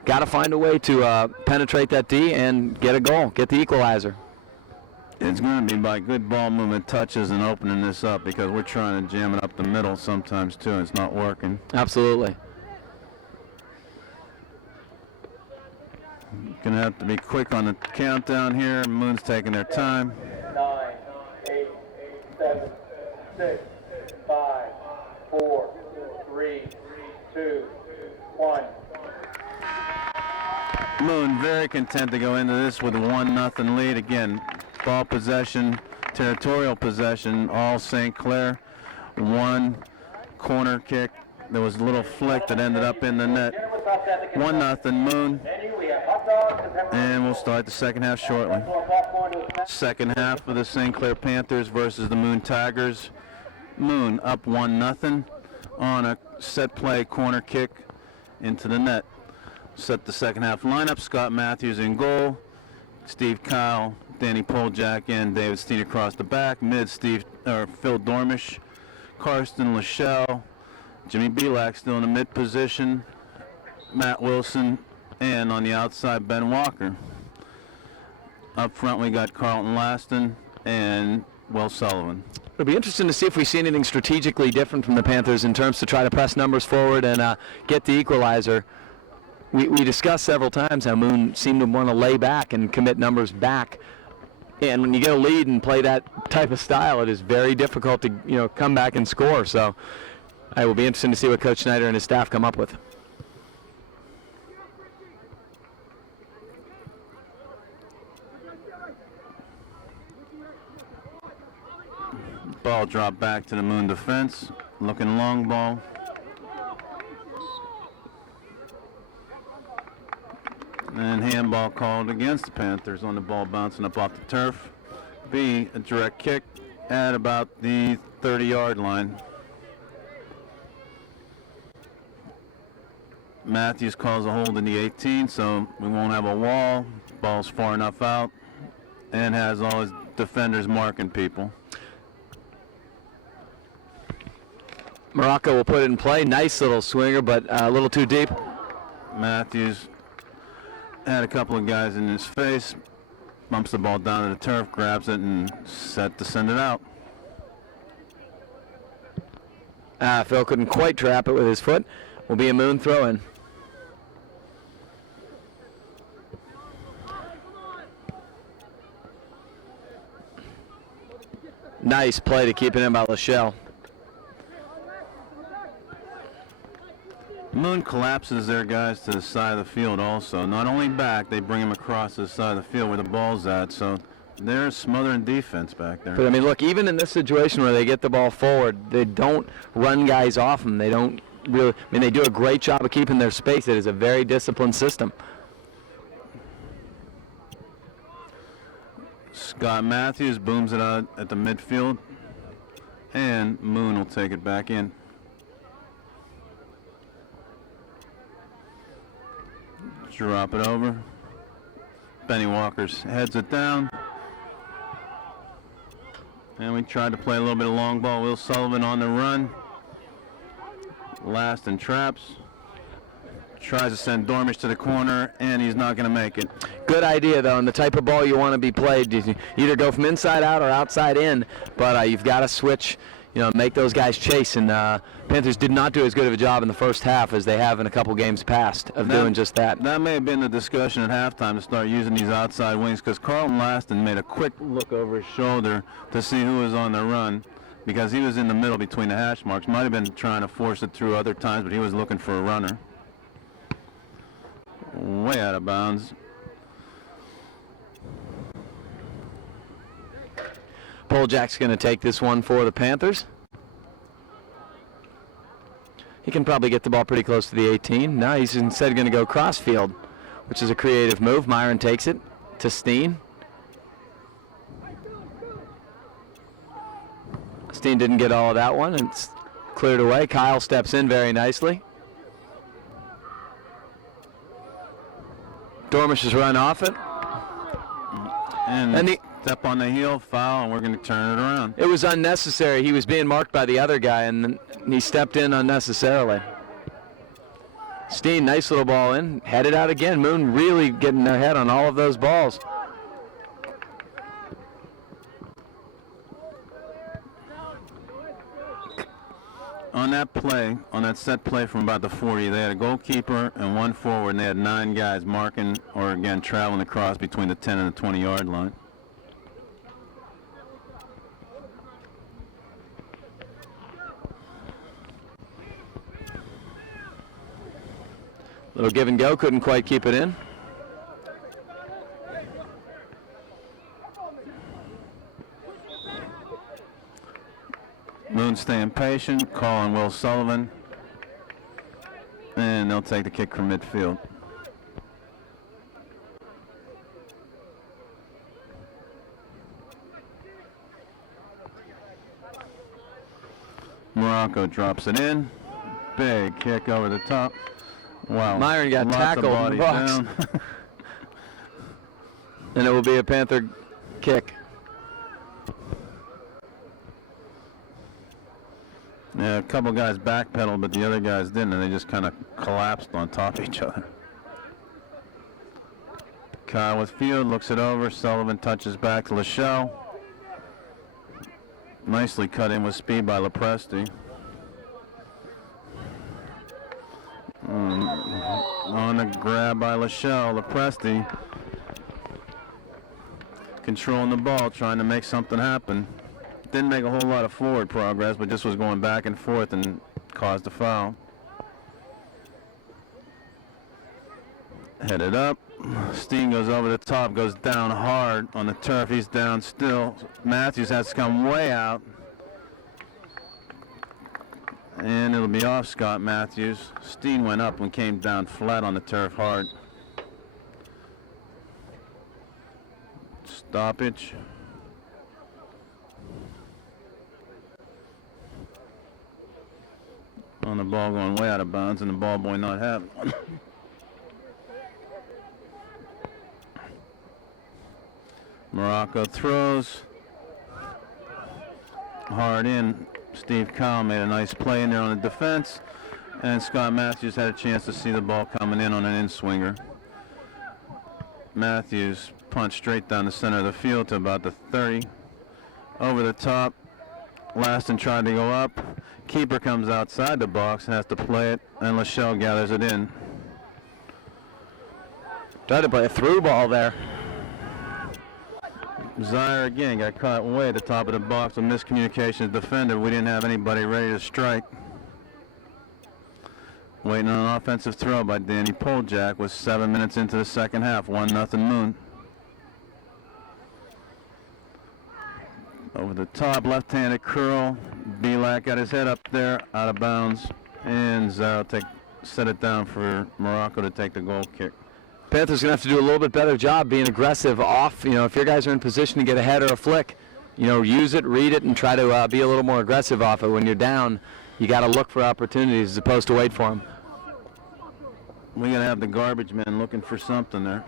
Got to find a way to penetrate that D and get a goal, get the equalizer. It's going to be by good ball movement touches and opening this up, because we're trying to jam it up the middle sometimes too, and it's not working. Absolutely. Going to have to be quick on the countdown here. Moon's taking their time. 9, 8, 7, 6, 5, 4, 3, 2, 1. Moon very content to go into this with a 1-0 lead. Again, ball possession, territorial possession, all St. Clair. One corner kick. There was a little flick that ended up in the net. 1-0 Moon. And we'll start the second half shortly. Second half of the St. Clair Panthers versus the Moon Tigers. Moon up 1-0 on a set play corner kick into the net. Set the second half lineup. Scott Matthews in goal. Steve Kyle, Danny Poljak, and David Steen across the back. Mid, Phil Dormish, Karsten Lachelle, Jimmy Belak still in the mid position, Matt Wilson, and on the outside, Ben Walker. Up front, we got Carlton Laston and Will Sullivan. It'll be interesting to see if we see anything strategically different from the Panthers in terms to try to press numbers forward and get the equalizer. We discussed several times how Moon seemed to want to lay back and commit numbers back. And when you get a lead and play that type of style, it is very difficult to come back and score. So it will be interesting to see what Coach Schneider and his staff come up with. Ball dropped back to the Moon defense. Looking long ball. And handball called against the Panthers on the ball bouncing up off the turf. Be a direct kick at about the 30-yard line. Matthews calls a hold in the 18, so we won't have a wall. Ball's far enough out and has all his defenders marking people. Morocco will put it in play. Nice little swinger, but a little too deep. Matthews had a couple of guys in his face, bumps the ball down to the turf, grabs it, and set to send it out. Phil couldn't quite trap it with his foot. Will be a Moon throw-in. Nice play to keep it in by Lachelle. Moon collapses their guys to the side of the field also. Not only back, they bring them across the side of the field where the ball's at, so They're smothering defense back there. But I mean, look, even in this situation where they get the ball forward, they don't run guys off them. They don't really. I mean, they do a great job of keeping their space. It is a very disciplined system. Scott Matthews booms it out at the midfield, and Moon will take it back in. Drop it over. Benny Walker's heads it down. And we tried to play a little bit of long ball. Will Sullivan on the run. Last and traps. Tries to send Dormish to the corner, and he's not going to make it. Good idea, though, and the type of ball you want to be played. You either go from inside out or outside in, but you've got to switch, make those guys chase. And Panthers did not do as good of a job in the first half as they have in a couple games past of doing just that. That may have been the discussion at halftime to start using these outside wings, because Carlton Laston made a quick look over his shoulder to see who was on the run, because he was in the middle between the hash marks. Might have been trying to force it through other times, but he was looking for a runner. Way out of bounds. Poljak's going to take this one for the Panthers. He can probably get the ball pretty close to the 18. Now he's instead going to go crossfield, which is a creative move. Myron takes it to Steen. Steen didn't get all of that one, and it's cleared away. Kyle steps in very nicely. Dormish has run off it. And step on the heel, foul, and we're going to turn it around. It was unnecessary. He was being marked by the other guy, and then he stepped in unnecessarily. Steen, nice little ball in. Headed out again. Moon really getting ahead on all of those balls. On that play, on that set play from about the 40, they had a goalkeeper and one forward, and they had 9 guys marking or, again, traveling across between the 10 and the 20-yard line. Little give and go, couldn't quite keep it in. Moon staying patient, calling Will Sullivan, and they'll take the kick from midfield. Morocco drops it in. Big kick over the top. Wow. Myron got Lots of tackled in the bodies box. down. And it will be a Panther kick. Yeah, a couple guys backpedaled, but the other guys didn't, and they just kind of collapsed on top of each other. Kyle with field, looks it over. Sullivan touches back to Lachelle. Nicely cut in with speed by Lepresti. On the grab by Lachelle. Lepresti controlling the ball, trying to make something happen. Didn't make a whole lot of forward progress, but just was going back and forth and caused a foul. Headed up. Steen goes over the top, goes down hard on the turf. He's down still. Matthews has to come way out. And it'll be off Scott Matthews. Steen went up and came down flat on the turf hard. Stoppage. On the ball going way out of bounds, and the ball boy not having one. Morocco throws. Hard in. Steve Kyle made a nice play in there on the defense, and Scott Matthews had a chance to see the ball coming in on an in-swinger. Matthews punched straight down the center of the field to about the 30. Over the top. Laston tried to go up. Keeper comes outside the box and has to play it, and Lachelle gathers it in. Tried to play a through ball there. Zaire again got caught way at the top of the box with miscommunication with the defender. We didn't have anybody ready to strike. Waiting on an offensive throw by Danny Poljak with 7 minutes into the second half. 1-0 Moon. Over the top, left-handed curl. Belak got his head up there, out of bounds, and Zara set it down for Morocco to take the goal kick. Panthers going to have to do a little bit better job being aggressive off. If your guys are in position to get a head or a flick, use it, read it, and try to be a little more aggressive off it. When you're down, you got to look for opportunities as opposed to wait for them. We got to have the garbage men looking for something there.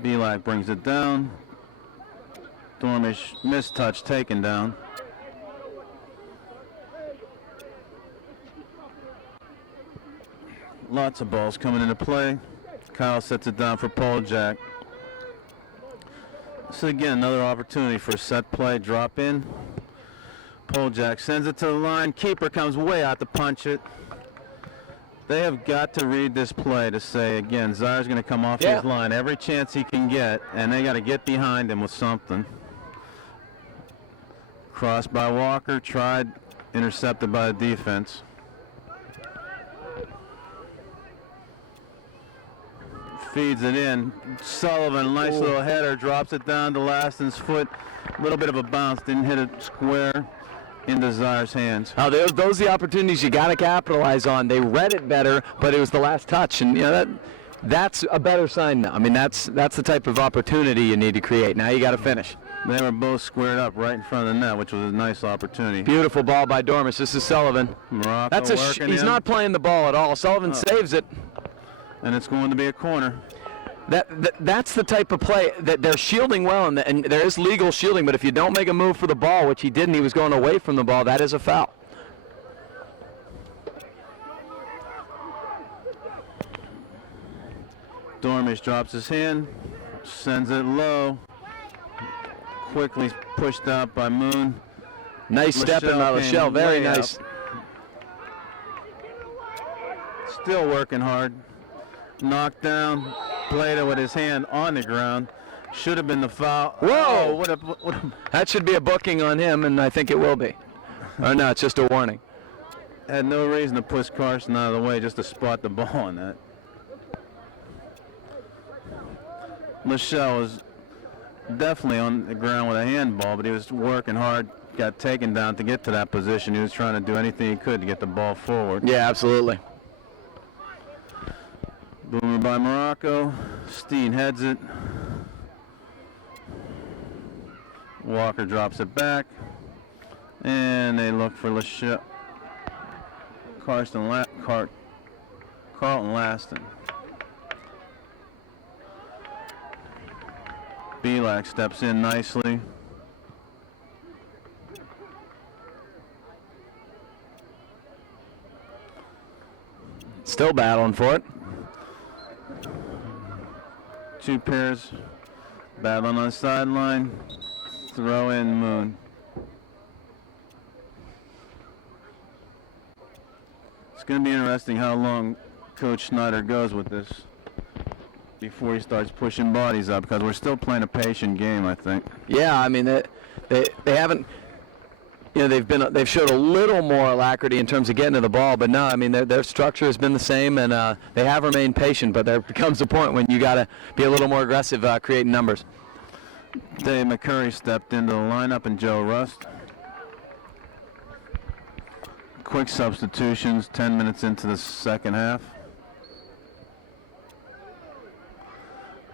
Belak brings it down. Dormish mistouch taken down. Lots of balls coming into play. Kyle sets it down for Paul Jack. This is again another opportunity for a set play, drop in. Paul Jack sends it to the line. Keeper comes way out to punch it. They have got to read this play to say, again, Zara's going to come off his line every chance he can get, and they got to get behind him with something. Crossed by Walker, tried, intercepted by the defense. Feeds it in. Sullivan, nice little header, drops it down to Laston's foot. A little bit of a bounce, didn't hit it square into Zara's hands. Now, those are the opportunities you got to capitalize on. They read it better, but it was the last touch, and that's a better sign now. I mean, that's the type of opportunity you need to create. Now you got to finish. They were both squared up right in front of the net, which was a nice opportunity. Beautiful ball by Dormish. This is Sullivan. Morocco He's not playing the ball at all. Sullivan saves it. And it's going to be a corner. That's the type of play that they're shielding well, and there is legal shielding, but if you don't make a move for the ball, which he didn't, he was going away from the ball, that is a foul. Dormish drops his hand, sends it low, quickly pushed out by Moon. Nice step in by Lachelle, very nice. Up. Still working hard. Knocked down, played it with his hand on the ground. Should have been the foul. Whoa! Oh, what a That should be a booking on him, and I think it will be. Or no, it's just a warning. Had no reason to push Carson out of the way just to spot the ball on that. Lachelle was definitely on the ground with a handball, but he was working hard, got taken down to get to that position. He was trying to do anything he could to get the ball forward. Yeah, absolutely. Boomer by Morocco. Steen heads it. Walker drops it back. And they look for Lachelle. Carlton Laston. Belak steps in nicely. Still battling for it. Two pairs battling on the sideline. Throw in Moon. It's going to be interesting how long Coach Schneider goes with this before he starts pushing bodies up, because we're still playing a patient game, I think. Yeah, I mean they haven't. They've showed a little more alacrity in terms of getting to the ball, but no, I mean their structure has been the same, and they have remained patient. But there becomes a point when you got to be a little more aggressive, creating numbers. Dave McCurry stepped into the lineup, and Joe Rust. Quick substitutions, 10 minutes into the second half.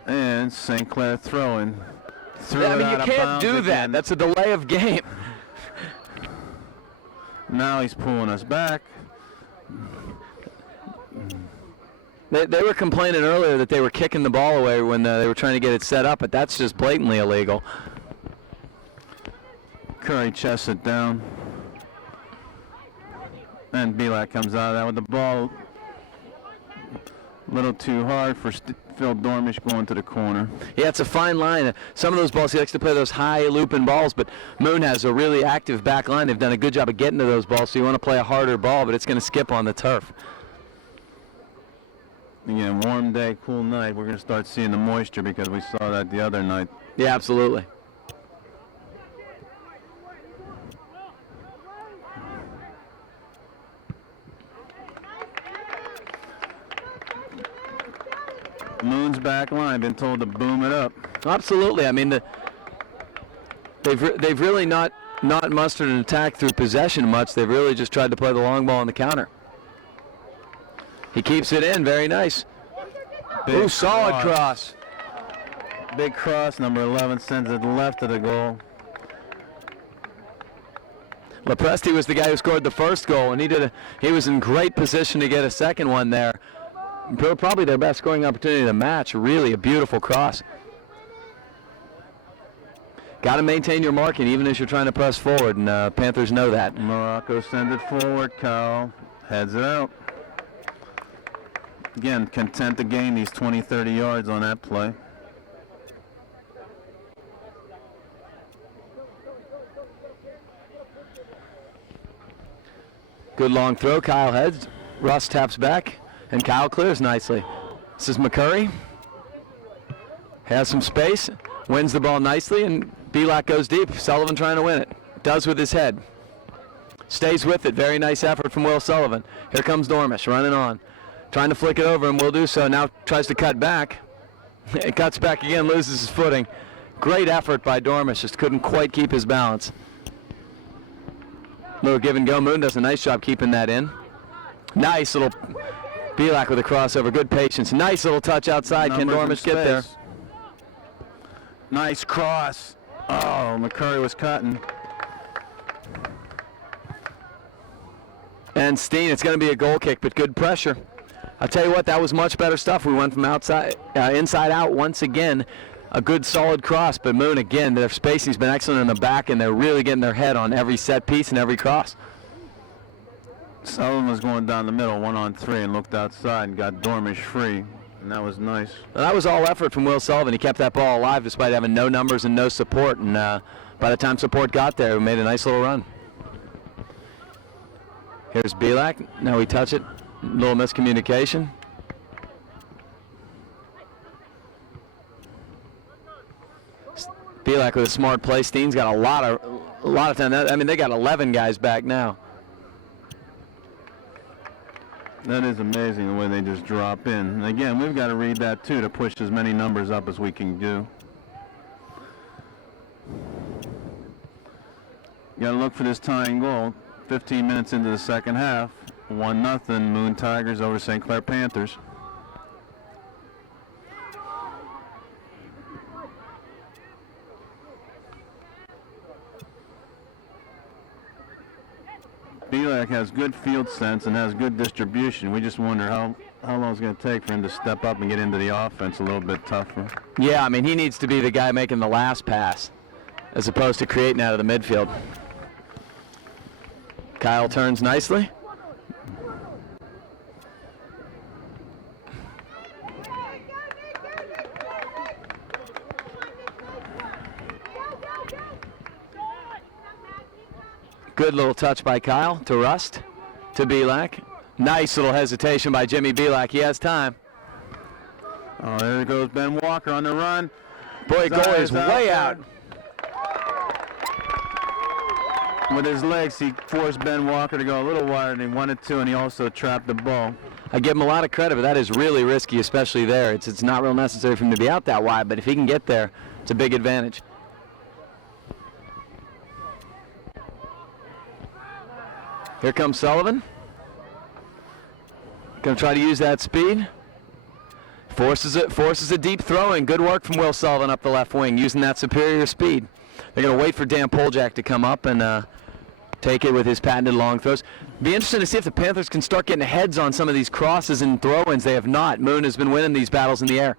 And St. Clair throwing. I mean, you can't do that. That's a delay of game. Now he's pulling us back. They were complaining earlier that they were kicking the ball away when they were trying to get it set up, but that's just blatantly illegal. Curry chests it down. And Belak comes out of that with the ball a little too hard for Phil Dormish going to the corner. Yeah, it's a fine line. Some of those balls, he likes to play those high looping balls, but Moon has a really active back line. They've done a good job of getting to those balls, so you want to play a harder ball, but it's going to skip on the turf. Again, warm day, cool night. We're going to start seeing the moisture because we saw that the other night. Yeah, absolutely. Moon's back line been told to boom it up. Absolutely. I mean, they've really not mustered an attack through possession much. They've really just tried to play the long ball on the counter. He keeps it in. Very nice. Big Solid cross. Big cross. Number 11 sends it left of the goal. Lepresti was the guy who scored the first goal, and he was in great position to get a second one there. Probably their best scoring opportunity of the match. Really a beautiful cross. Got to maintain your marking even as you're trying to press forward, and Panthers know that. Morocco sends it forward. Kyle heads it out. Again, content to gain these 20, 30 yards on that play. Good long throw. Kyle heads. Russ taps back, and Kyle clears nicely. This is McCurry. Has some space. Wins the ball nicely, and Belak goes deep. Sullivan trying to win it. Does with his head. Stays with it. Very nice effort from Will Sullivan. Here comes Dormish running on. Trying to flick it over, and will do so. Now tries to cut back. It cuts back again, loses his footing. Great effort by Dormish. Just couldn't quite keep his balance. Little give and go. Moon does a nice job keeping that in. Nice little Belak with a crossover. Good patience. Nice little touch outside. Can Dormish get there? Nice cross. Oh, McCurry was cutting. And Steen, it's going to be a goal kick, but good pressure. I'll tell you what, that was much better stuff. We went from inside out once again. A good solid cross, but Moon again, their spacing's been excellent in the back, and they're really getting their head on every set piece and every cross. Sullivan was going down the middle, 1-on-3, and looked outside and got Dormish free, and that was nice. Well, that was all effort from Will Sullivan. He kept that ball alive despite having no numbers and no support, and by the time support got there, we made a nice little run. Here's Belak. Now we touch it. Little miscommunication. Belak with a smart play. Steen's got a lot of time. I mean, they got 11 guys back now. That is amazing the way they just drop in. And again, we've got to read that too to push as many numbers up as we can do. Got to look for this tying goal. 15 minutes into the second half. 1-0 Moon Tigers over St. Clair Panthers. Belak has good field sense and has good distribution. We just wonder how long it's going to take for him to step up and get into the offense a little bit tougher. Yeah, I mean, he needs to be the guy making the last pass as opposed to creating out of the midfield. Kyle turns nicely. Good little touch by Kyle to Rust, to Belak. Nice little hesitation by Jimmy Belak. He has time. Oh, there goes Ben Walker on the run. Boy, goal is way out. With his legs, he forced Ben Walker to go a little wider than he wanted to, and he also trapped the ball. I give him a lot of credit, but that is really risky, especially there. It's not real necessary for him to be out that wide, but if he can get there, it's a big advantage. Here comes Sullivan. Going to try to use that speed. Forces a deep throw in. Good work from Will Sullivan up the left wing, using that superior speed. They're going to wait for Dan Poljak to come up and take it with his patented long throws. Be interesting to see if the Panthers can start getting heads on some of these crosses and throw-ins. They have not. Moon has been winning these battles in the air.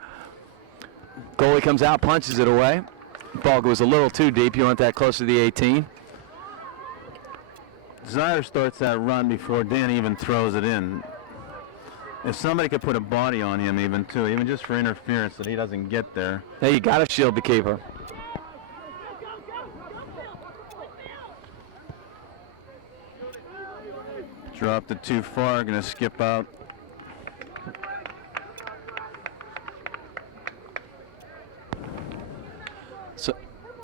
Goalie comes out, punches it away. Ball goes a little too deep. You want that close to the 18. Zaire starts that run before Dan even throws it in. If somebody could put a body on him even too, even just for interference that he doesn't get there. Hey, you got to shield the keeper. Dropped it too far, gonna skip out.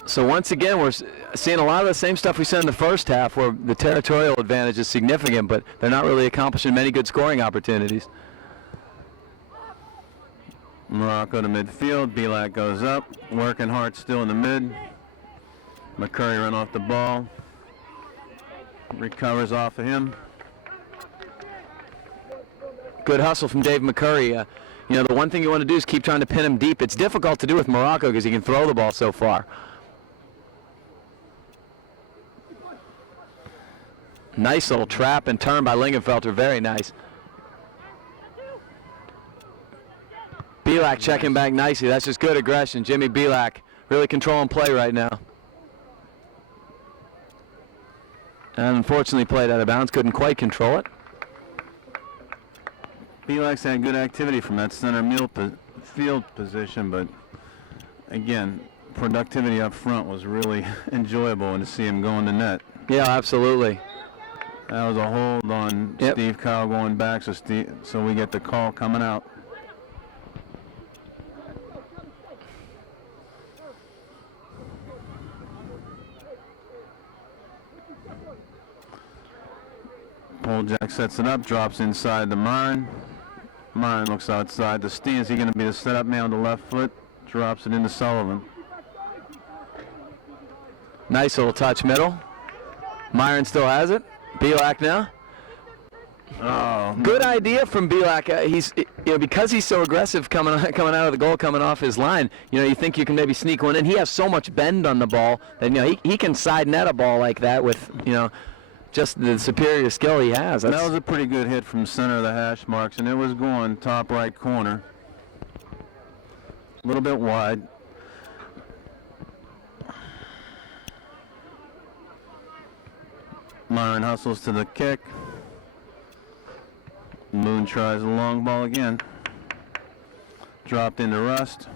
So once again, we're seeing a lot of the same stuff we saw in the first half, where the territorial advantage is significant, but they're not really accomplishing many good scoring opportunities. Morocco to midfield. Belak goes up, working hard still in the mid. McCurry run off the ball. Recovers off of him. Good hustle from Dave McCurry. The one thing you want to do is keep trying to pin him deep. It's difficult to do with Morocco because he can throw the ball so far. Nice little trap and turn by Lingenfelter. Very nice. Belak checking back nicely. That's just good aggression. Jimmy Belak really controlling play right now. And unfortunately played out of bounds. Couldn't quite control it. Belak's had good activity from that center field position, but again, productivity up front was really enjoyable, and to see him go in the net. Yeah, absolutely. That was a hold on Steve Kyle going back, so we get the call coming out. Poljak sets it up, drops inside to Myron. Myron looks outside to Steen. Is he going to be the setup man on the left foot? Drops it into Sullivan. Nice little touch middle. Myron still has it. Belak now. Oh, Good idea from Belak. He's because he's so aggressive coming out of the goal, coming off his line. You think you can maybe sneak one in. He has so much bend on the ball that he can side net a ball like that with just the superior skill he has. That was a pretty good hit from center of the hash marks, and it was going top right corner. A little bit wide. Myron hustles to the kick. Moon tries the long ball again. Dropped into Rust.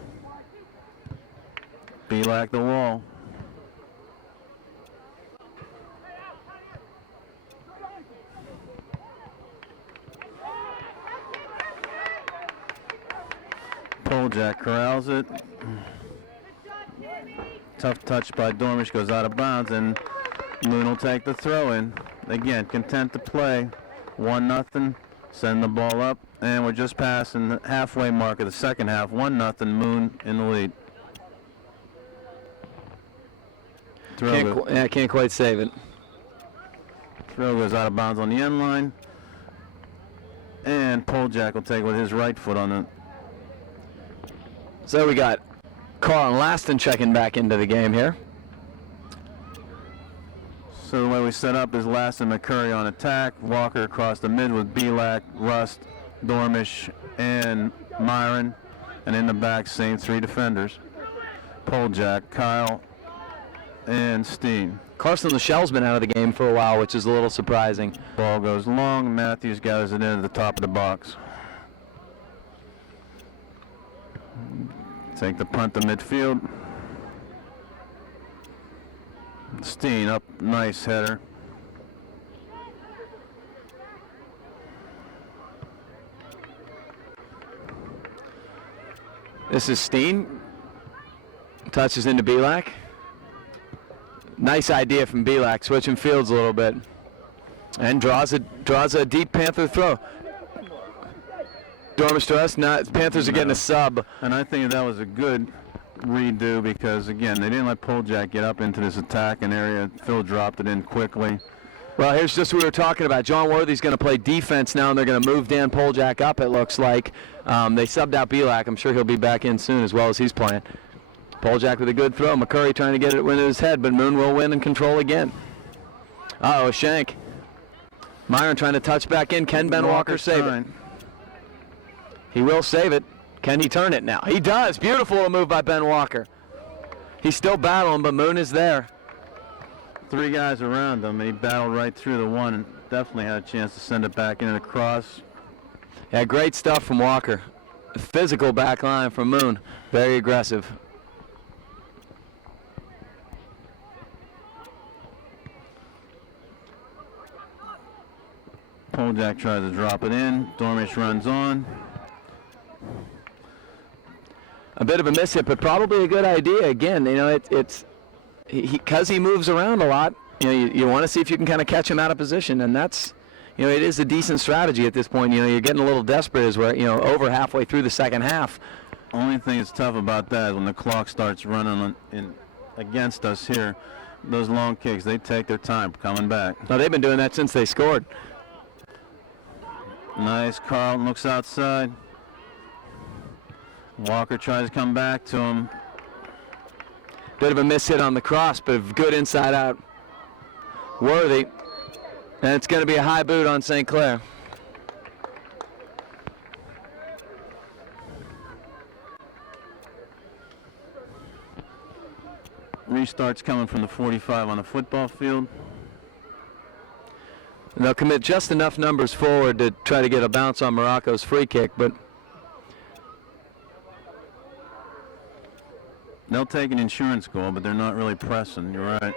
Belak the wall. Poljak corrals it. Tough touch by Dormish, goes out of bounds, and Moon will take the throw in. Again, content to play. 1-0. Send the ball up, and we're just passing the halfway mark of the second half. 1-0, Moon in the lead. Can't quite save it. Throw goes out of bounds on the end line, and Poljak will take with his right foot on it. So we got Carl and Laston checking back into the game here. So the way we set up is Laston, McCurry on attack, Walker across the mid with Belak, Rust, Dormish, and Myron, and in the back, same three defenders. Poljak, Kyle, and Steen. Carson LaChelle's been out of the game for a while, which is a little surprising. Ball goes long, Matthews gathers it in at the top of the box. Take the punt to midfield. Steen up, nice header. This is Steen. Touches into Belak. Nice idea from Belak, switching fields a little bit. And draws a deep Panther throw. Dormish to us, Panthers are getting a sub. And I think that was a good redo because, again, they didn't let Poljak get up into this attacking area. Phil dropped it in quickly. Well, here's just what we were talking about. John Worthy's going to play defense now, and they're going to move Dan Poljak up, it looks like. They subbed out Belak. I'm sure he'll be back in soon as well as he's playing. Poljak with a good throw. McCurry trying to get it into his head, but Moon will win and control again. Uh-oh, shank. Myron trying to touch back in. Can Ben Walker save it? He will save it. Can he turn it now? He does. Beautiful move by Ben Walker. He's still battling, but Moon is there. Three guys around him, and he battled right through the one and definitely had a chance to send it back in and across. Yeah, great stuff from Walker. Physical back line from Moon. Very aggressive. Poljak tries to drop it in. Dormish runs on. A bit of a miss hit, but probably a good idea. Again, it's because he moves around a lot. You want to see if you can kind of catch him out of position, and that's, it is a decent strategy at this point. You're getting a little desperate as we're, over halfway through the second half. Only thing that's tough about that is when the clock starts running against us here, those long kicks, they take their time coming back. No, they've been doing that since they scored. Nice. Carlton looks outside. Walker tries to come back to him. Bit of a miss hit on the cross, but good inside out. Worthy. And it's going to be a high boot on St. Clair. Restart's coming from the 45 on the football field. And they'll commit just enough numbers forward to try to get a bounce on Morocco's free kick, but They'll take an insurance goal, but they're not really pressing. You're right.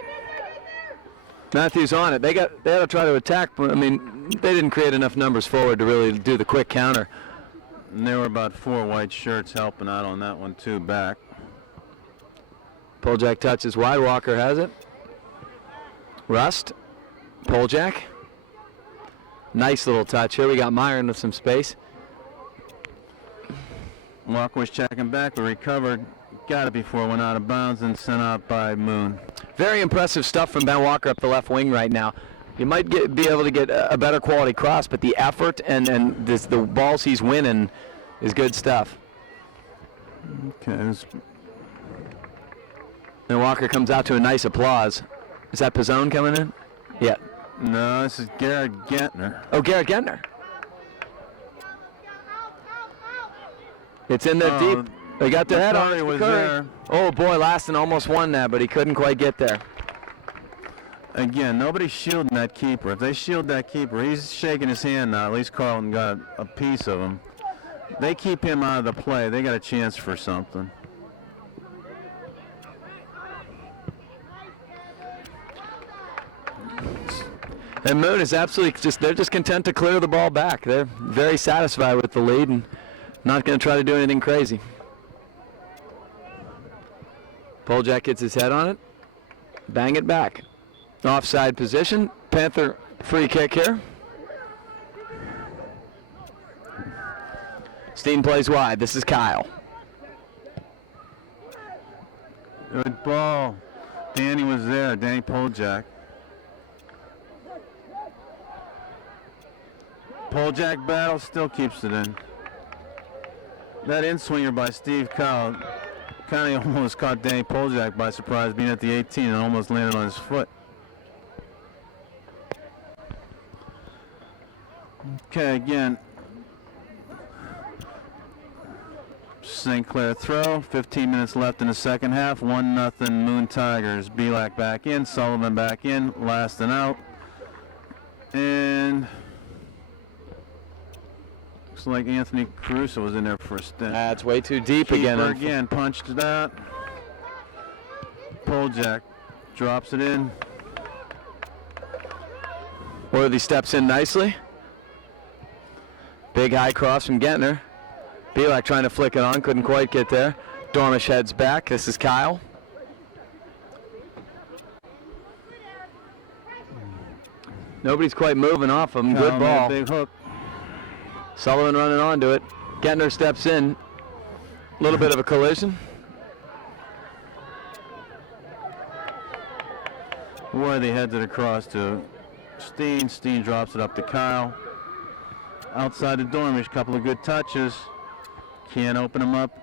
Matthews on it. They had to try to attack, but I mean, they didn't create enough numbers forward to really do the quick counter. And there were about 4 white shirts helping out on that one too, back. Poljak touches wide. Walker has it. Rust. Poljak. Nice little touch here. We got Myron with some space. Walker was checking back, but recovered. Got it before it went out of bounds and sent out by Moon. Very impressive stuff from Ben Walker up the left wing right now. You might be able to get a better quality cross, but the effort and the balls he's winning is good stuff. Okay. And Walker comes out to a nice applause. Is that Pizzone coming in? Yeah. No, this is Garrett Gentner. Oh, Garrett Gentner. It's in there deep. They got their head on it. Was there. Oh boy, Laston almost won that, but he couldn't quite get there. Again, nobody's shielding that keeper. If they shield that keeper, he's shaking his hand now. At least Carlton got a piece of him. They keep him out of the play. They got a chance for something. And Moon is absolutely they're just content to clear the ball back. They're very satisfied with the lead and not going to try to do anything crazy. Poljak gets his head on it. Bang it back. Offside position. Panther free kick here. Steen plays wide. This is Kyle. Good ball. Danny was there. Danny Poljak. Poljak battle, still keeps it in. That in-swinger by Steve Kyle kind of almost caught Danny Poljak by surprise, being at the 18 and almost landed on his foot. Okay, again. St. Clair throw, 15 minutes left in the second half, 1-0 Moon Tigers. Belak back in, Sullivan back in, last and out. And looks like Anthony Caruso was in there for a stint. That's way too deep Keeper again. again punched it out. Poljak drops it in. Worthy steps in nicely. Big high cross from Gentner. Belak trying to flick it on, couldn't quite get there. Dormish heads back. This is Kyle. Nobody's quite moving off him. Kyle Good made a ball. big hook. Sullivan running onto it. Gentner steps in. A little bit of a collision. Worthy heads it across to Steen. Steen drops it up to Kyle. Outside the Dormish, couple of good touches. Can't open them up.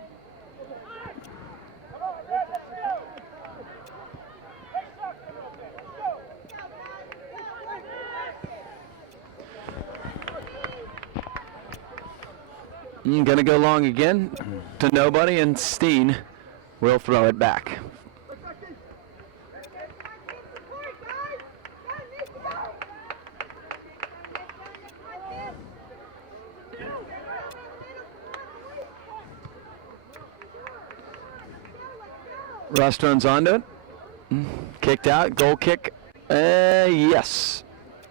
Gonna go long again to nobody, and Steen will throw it back. Rust runs onto it. Kicked out. Goal kick. Yes.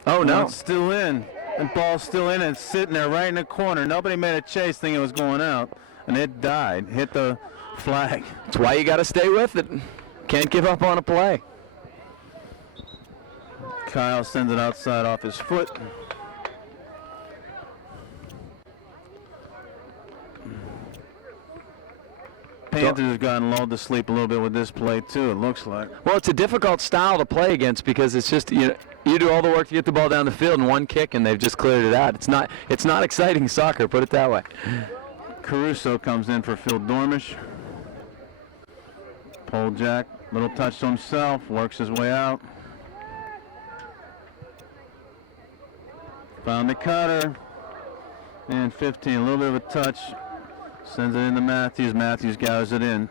Oh, no. It's still in. The ball's still in. It's sitting there right in the corner. Nobody made a chase thinking it was going out, and it died. Hit the flag. That's why you got to stay with it. Can't give up on a play. Kyle sends it outside off his foot. Panthers have gotten lulled to sleep a little bit with this play too, it looks like. Well, it's a difficult style to play against because it's just you do all the work to get the ball down the field in one kick, and they've just cleared it out. It's not exciting soccer, put it that way. Caruso comes in for Phil Dormish. Poljak, little touch to himself, works his way out. Found the cutter. And 15, a little bit of a touch. Sends it into Matthews. Matthews gathers it in.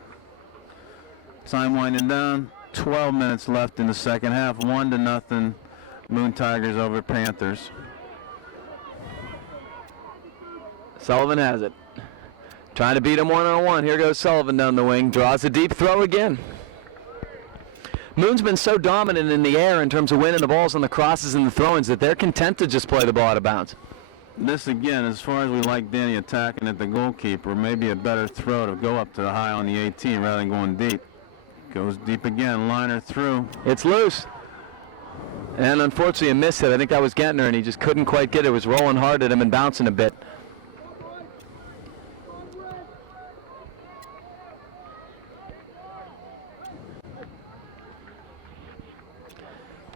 Time winding down. 12 minutes left in the second half. 1-0. Moon Tigers over Panthers. Sullivan has it. Trying to beat him one-on-one. Here goes Sullivan down the wing. Draws a deep throw again. Moon's been so dominant in the air in terms of winning the balls on the crosses and the throw-ins that they're content to just play the ball out of bounds. This again, as far as we like Danny attacking at the goalkeeper, maybe a better throw to go up to the high on the 18 rather than going deep. Goes deep again, liner through. It's loose. And unfortunately a miss hit. I think that was Gentner, and he just couldn't quite get it. It was rolling hard at him and bouncing a bit.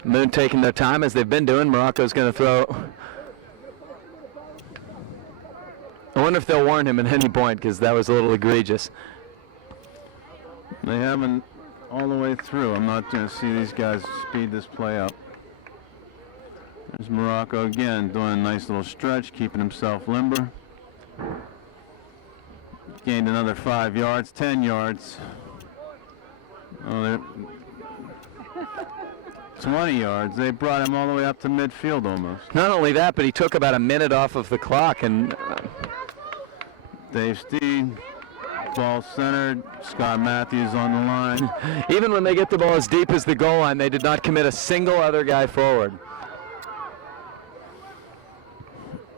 Moon taking their time as they've been doing. Morocco's going to throw. I wonder if they'll warn him at any point because that was a little egregious. They haven't all the way through. I'm not going to see these guys speed this play up. There's Morocco again doing a nice little stretch, keeping himself limber. Gained another 5 yards, 10 yards. Oh, they're 20 yards. They brought him all the way up to midfield almost. Not only that, but he took about a minute off of the clock. And Dave Steen, ball centered. Scott Matthews on the line. even when they get the ball as deep as the goal line, they did not commit a single other guy forward.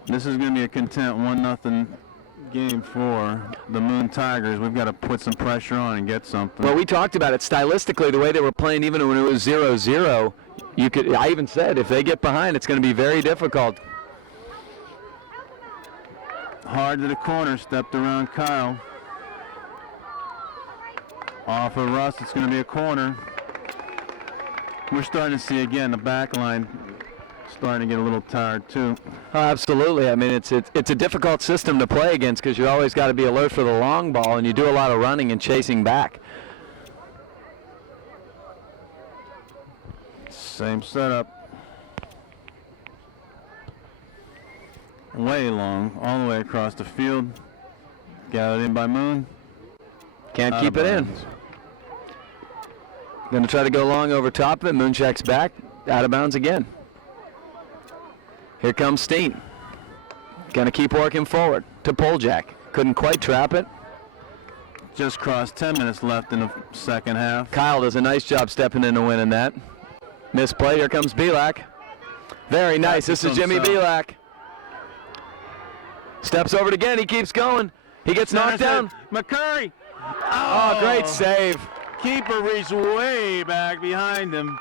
This is going to be a content 1-0 game for the Moon Tigers. We've got to put some pressure on and get something. Well, we talked about it stylistically, the way they were playing, even when it was 0-0. I even said if they get behind, it's going to be very difficult. Hard to the corner, stepped around Kyle. Off of Russ, it's going to be a corner. We're starting to see again the back line starting to get a little tired too. Oh, absolutely. I mean, it's a difficult system to play against because you always got to be alert for the long ball, and you do a lot of running and chasing back. Same setup. Way long, all the way across the field. Gathered in by Moon. Can't keep it in. Going to try to go long over top of it. Moon checks back. Out of bounds again. Here comes Steen. Going to keep working forward to Poljak. Couldn't quite trap it. Just crossed 10 minutes left in the second half. Kyle does a nice job stepping in and winning that. Misplay. Here comes Belak. Very nice. This is Jimmy Belak. Steps over it again. He keeps going. He gets knocked down. McCurry. Oh, great save. Keeper reached way back behind him.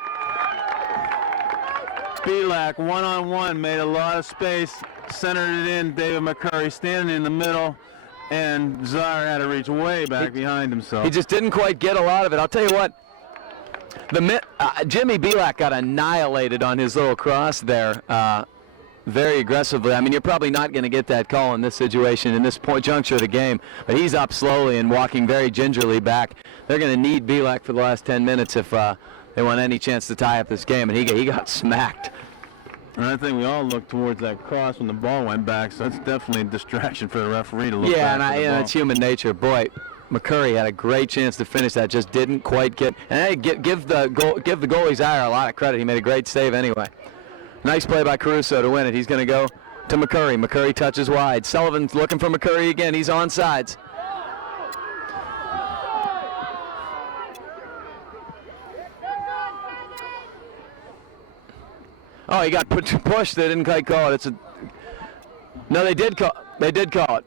Belak one-on-one made a lot of space, centered it in. David McCurry standing in the middle, and Czar had to reach way back behind himself. He just didn't quite get a lot of it. I'll tell you what, Jimmy Belak got annihilated on his little cross there very aggressively. I mean, you're probably not going to get that call in this situation, in this point juncture of the game, but he's up slowly and walking very gingerly back. They're going to need Belak for the last 10 minutes if they want any chance to tie up this game, and he got smacked. And I think we all looked towards that cross when the ball went back, so that's definitely a distraction for the referee to look Yeah, back and it's human nature. Boy, McCurry had a great chance to finish that, just didn't quite get. And hey, give the goalie Zaire a lot of credit. He made a great save anyway. Nice play by Caruso to win it. He's going to go to McCurry. McCurry touches wide. Sullivan's looking for McCurry again. He's on sides. Oh, he got pushed. They didn't quite call it. No, they did call. They did call it.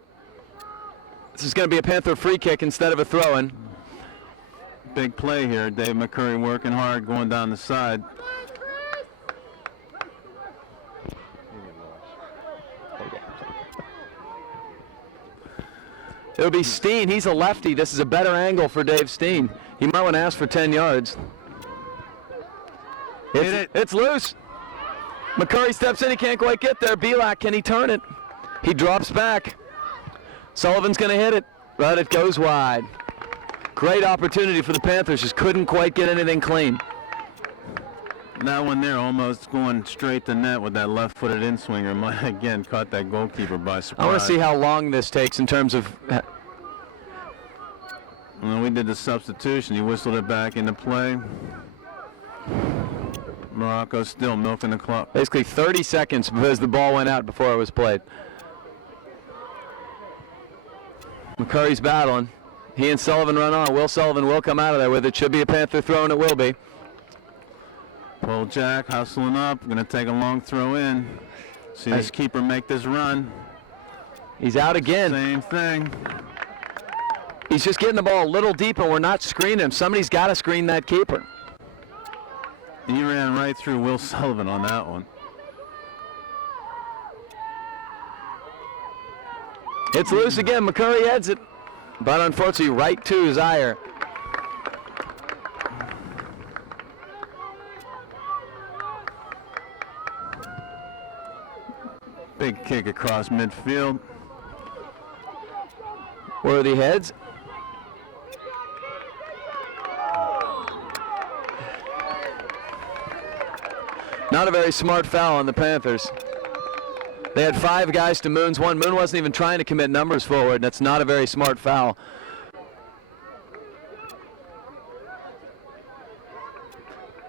This is going to be a Panther free kick instead of a throw-in. Big play here. Dave McCurry working hard, going down the side. It'll be Steen. He's a lefty. This is a better angle for Dave Steen. He might want to ask for 10 yards. It's loose. McCurry steps in. He can't quite get there. Belak, can he turn it? He drops back. Sullivan's going to hit it, but it goes wide. Great opportunity for the Panthers. Just couldn't quite get anything clean. That one there almost going straight to net with that left-footed in-swinger. Might again caught that goalkeeper by surprise. I want to see how long this takes in terms of... When we did the substitution, he whistled it back into play. Morocco still milking the clock. Basically 30 seconds because the ball went out before it was played. McCurry's battling. He and Sullivan run on. Will Sullivan will come out of there with it. Should be a Panther throw, and it will be. Pole Jack hustling up. Going to take a long throw in. See this keeper make this run. He's out again. Same thing. He's just getting the ball a little deep, and we're not screening him. Somebody's got to screen that keeper. He ran right through Will Sullivan on that one. It's loose again. McCurry heads it, but unfortunately right to Zaire. Big kick across midfield. Worthy heads. Not a very smart foul on the Panthers. They had 5 guys to Moon's 1. Moon wasn't even trying to commit numbers forward. That's not a very smart foul.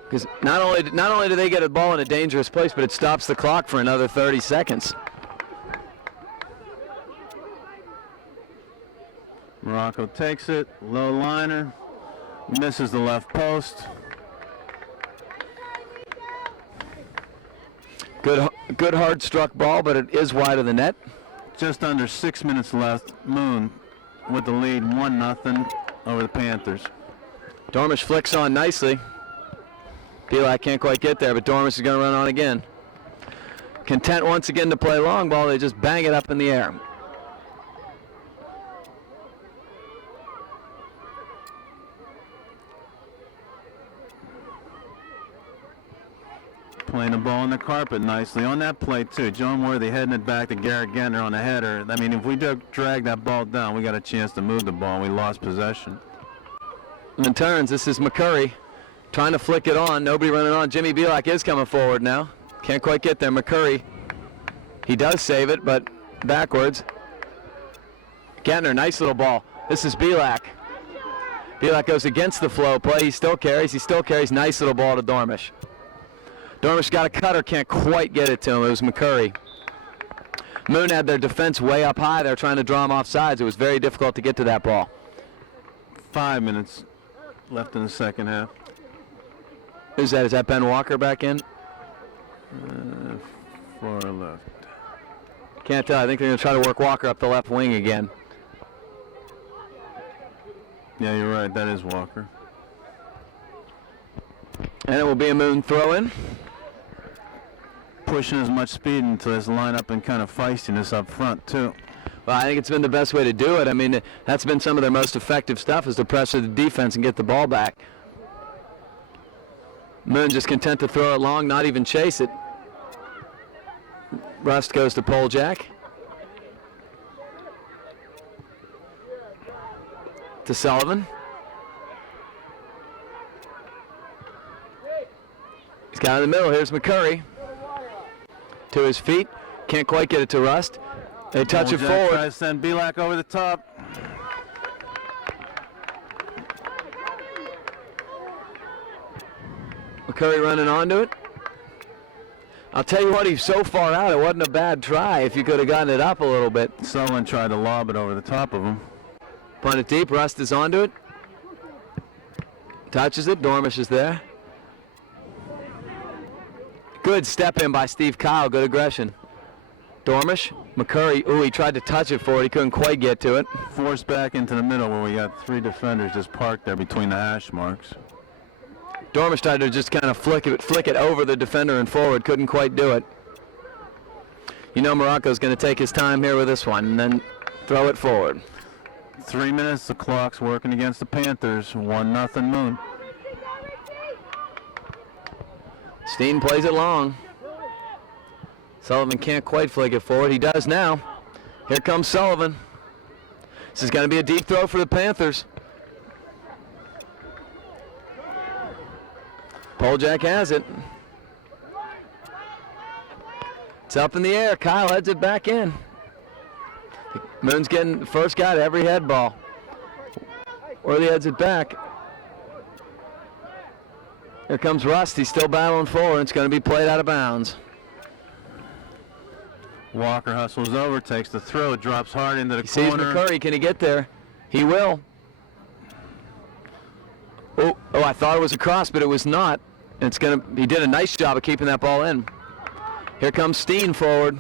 Because not only do they get a ball in a dangerous place, but it stops the clock for another 30 seconds. Morocco takes it, low liner, misses the left post. Good hard struck ball, but it is wide of the net. Just under 6 minutes left. Moon with the lead, 1-0 over the Panthers. Dormish flicks on nicely. Belak can't quite get there, but Dormish is going to run on again. Content once again to play long ball. They just bang it up in the air. Playing the ball on the carpet nicely. On that play, too, John Worthy heading it back to Garrett Gentner on the header. I mean, if we drag that ball down, we got a chance to move the ball. We lost possession. And turns, this is McCurry trying to flick it on. Nobody running on. Jimmy Belak is coming forward now. Can't quite get there. McCurry, he does save it, but backwards. Gentner, nice little ball. This is Belak. Belak goes against the flow play. He still carries. Nice little ball to Dormish. Dormish got a cutter, can't quite get it to him. It was McCurry. Moon had their defense way up high. They're trying to draw him off sides. It was very difficult to get to that ball. 5 minutes left in the second half. Who's that? Is that Ben Walker back in? Far left. Can't tell. I think they're going to try to work Walker up the left wing again. Yeah, you're right. That is Walker. And it will be a Moon throw-in. Pushing as much speed into this lineup and kind of feistiness up front, too. Well, I think it's been the best way to do it. I mean, that's been some of their most effective stuff, is to pressure the defense and get the ball back. Moon just content to throw it long, not even chase it. Rust goes to Pole Jack. To Sullivan. He's got it in the middle. Here's McCurry. To his feet. Can't quite get it to Rust. They touch it forward. Tries to send Belak over the top. McCurry running onto it. I'll tell you what, he's so far out, it wasn't a bad try if you could have gotten it up a little bit. Sullivan tried to lob it over the top of him. Punt it deep. Rust is onto it. Touches it. Dormish is there. Good step in by Steve Kyle. Good aggression. Dormish, McCurry. Ooh, he tried to touch it forward. He couldn't quite get to it. Forced back into the middle where we got 3 defenders just parked there between the hash marks. Dormish tried to just kind of flick it over the defender and forward. Couldn't quite do it. You know Morocco's going to take his time here with this one and then throw it forward. 3 minutes, the clock's working against the Panthers. 1-0 Moon. Steen plays it long. Sullivan can't quite flick it forward. He does now. Here comes Sullivan. This is going to be a deep throw for the Panthers. Poljack has it. It's up in the air. Kyle heads it back in. Moon's getting the first guy to every head ball. Worthy heads it back. Here comes Rusty, still battling forward. It's going to be played out of bounds. Walker hustles over, takes the throw, drops hard into the He sees corner. McCurry. Can he get there? He will. Oh, I thought it was a cross, but it was not. And it's going to. He did a nice job of keeping that ball in. Here comes Steen forward.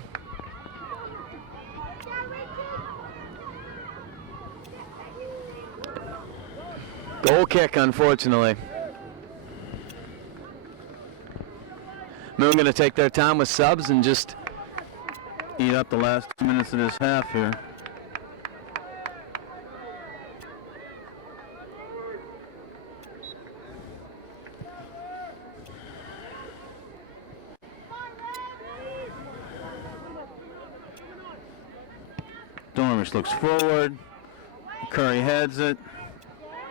Goal kick, unfortunately. Moon going to take their time with subs and just Eat up the last 2 minutes of this half here. Dormish looks forward. McCurry heads it.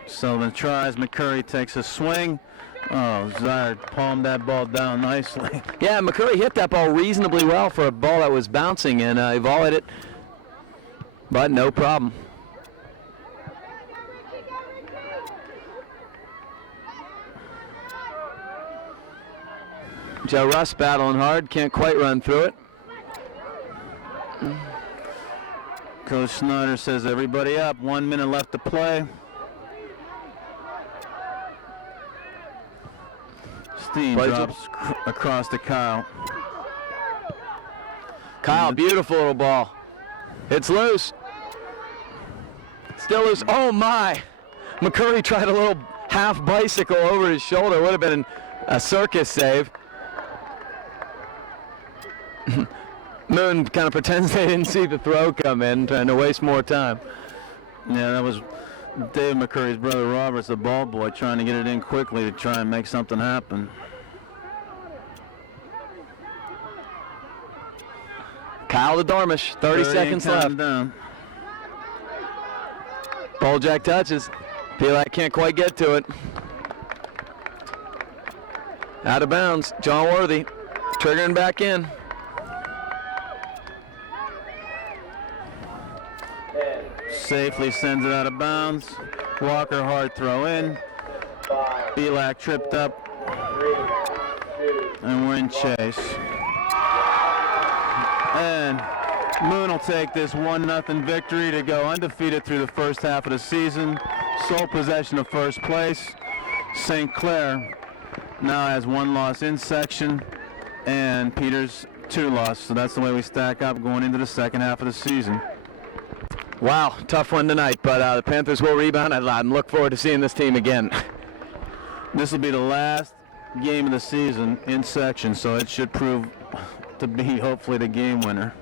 Sullivan tries. McCurry takes a swing. Oh, Zard palmed that ball down nicely. Yeah, McCurry hit that ball reasonably well for a ball that was bouncing, and he volleyed it, but no problem. Joe Russ battling hard, can't quite run through it. Coach Snyder says everybody up. 1 minute left to play. Steen Plays drops across to Kyle. Kyle, beautiful little ball. It's loose. Still loose. Oh my! McCurry tried a little half bicycle over his shoulder. Would have been a circus save. Moon kind of pretends they didn't see the throw come in, trying to waste more time. Yeah, that was Dave McCurry's brother Roberts, the ball boy, trying to get it in quickly to try and make something happen. Kyle to Dormish, 30 seconds left. Down. Poljack touches. Feel like can't quite get to it. Out of bounds. John Worthy triggering back in. Safely sends it out of bounds. Walker hard throw in. Belak tripped up. And we're in chase. And Moon will take this 1-0 victory to go undefeated through the first half of the season. Sole possession of first place. St. Clair now has 1 loss in section and Peters 2 losses. So that's the way we stack up going into the second half of the season. Wow, tough one tonight, but the Panthers will rebound. I look forward to seeing this team again. This will be the last game of the season in section, so it should prove to be hopefully the game winner.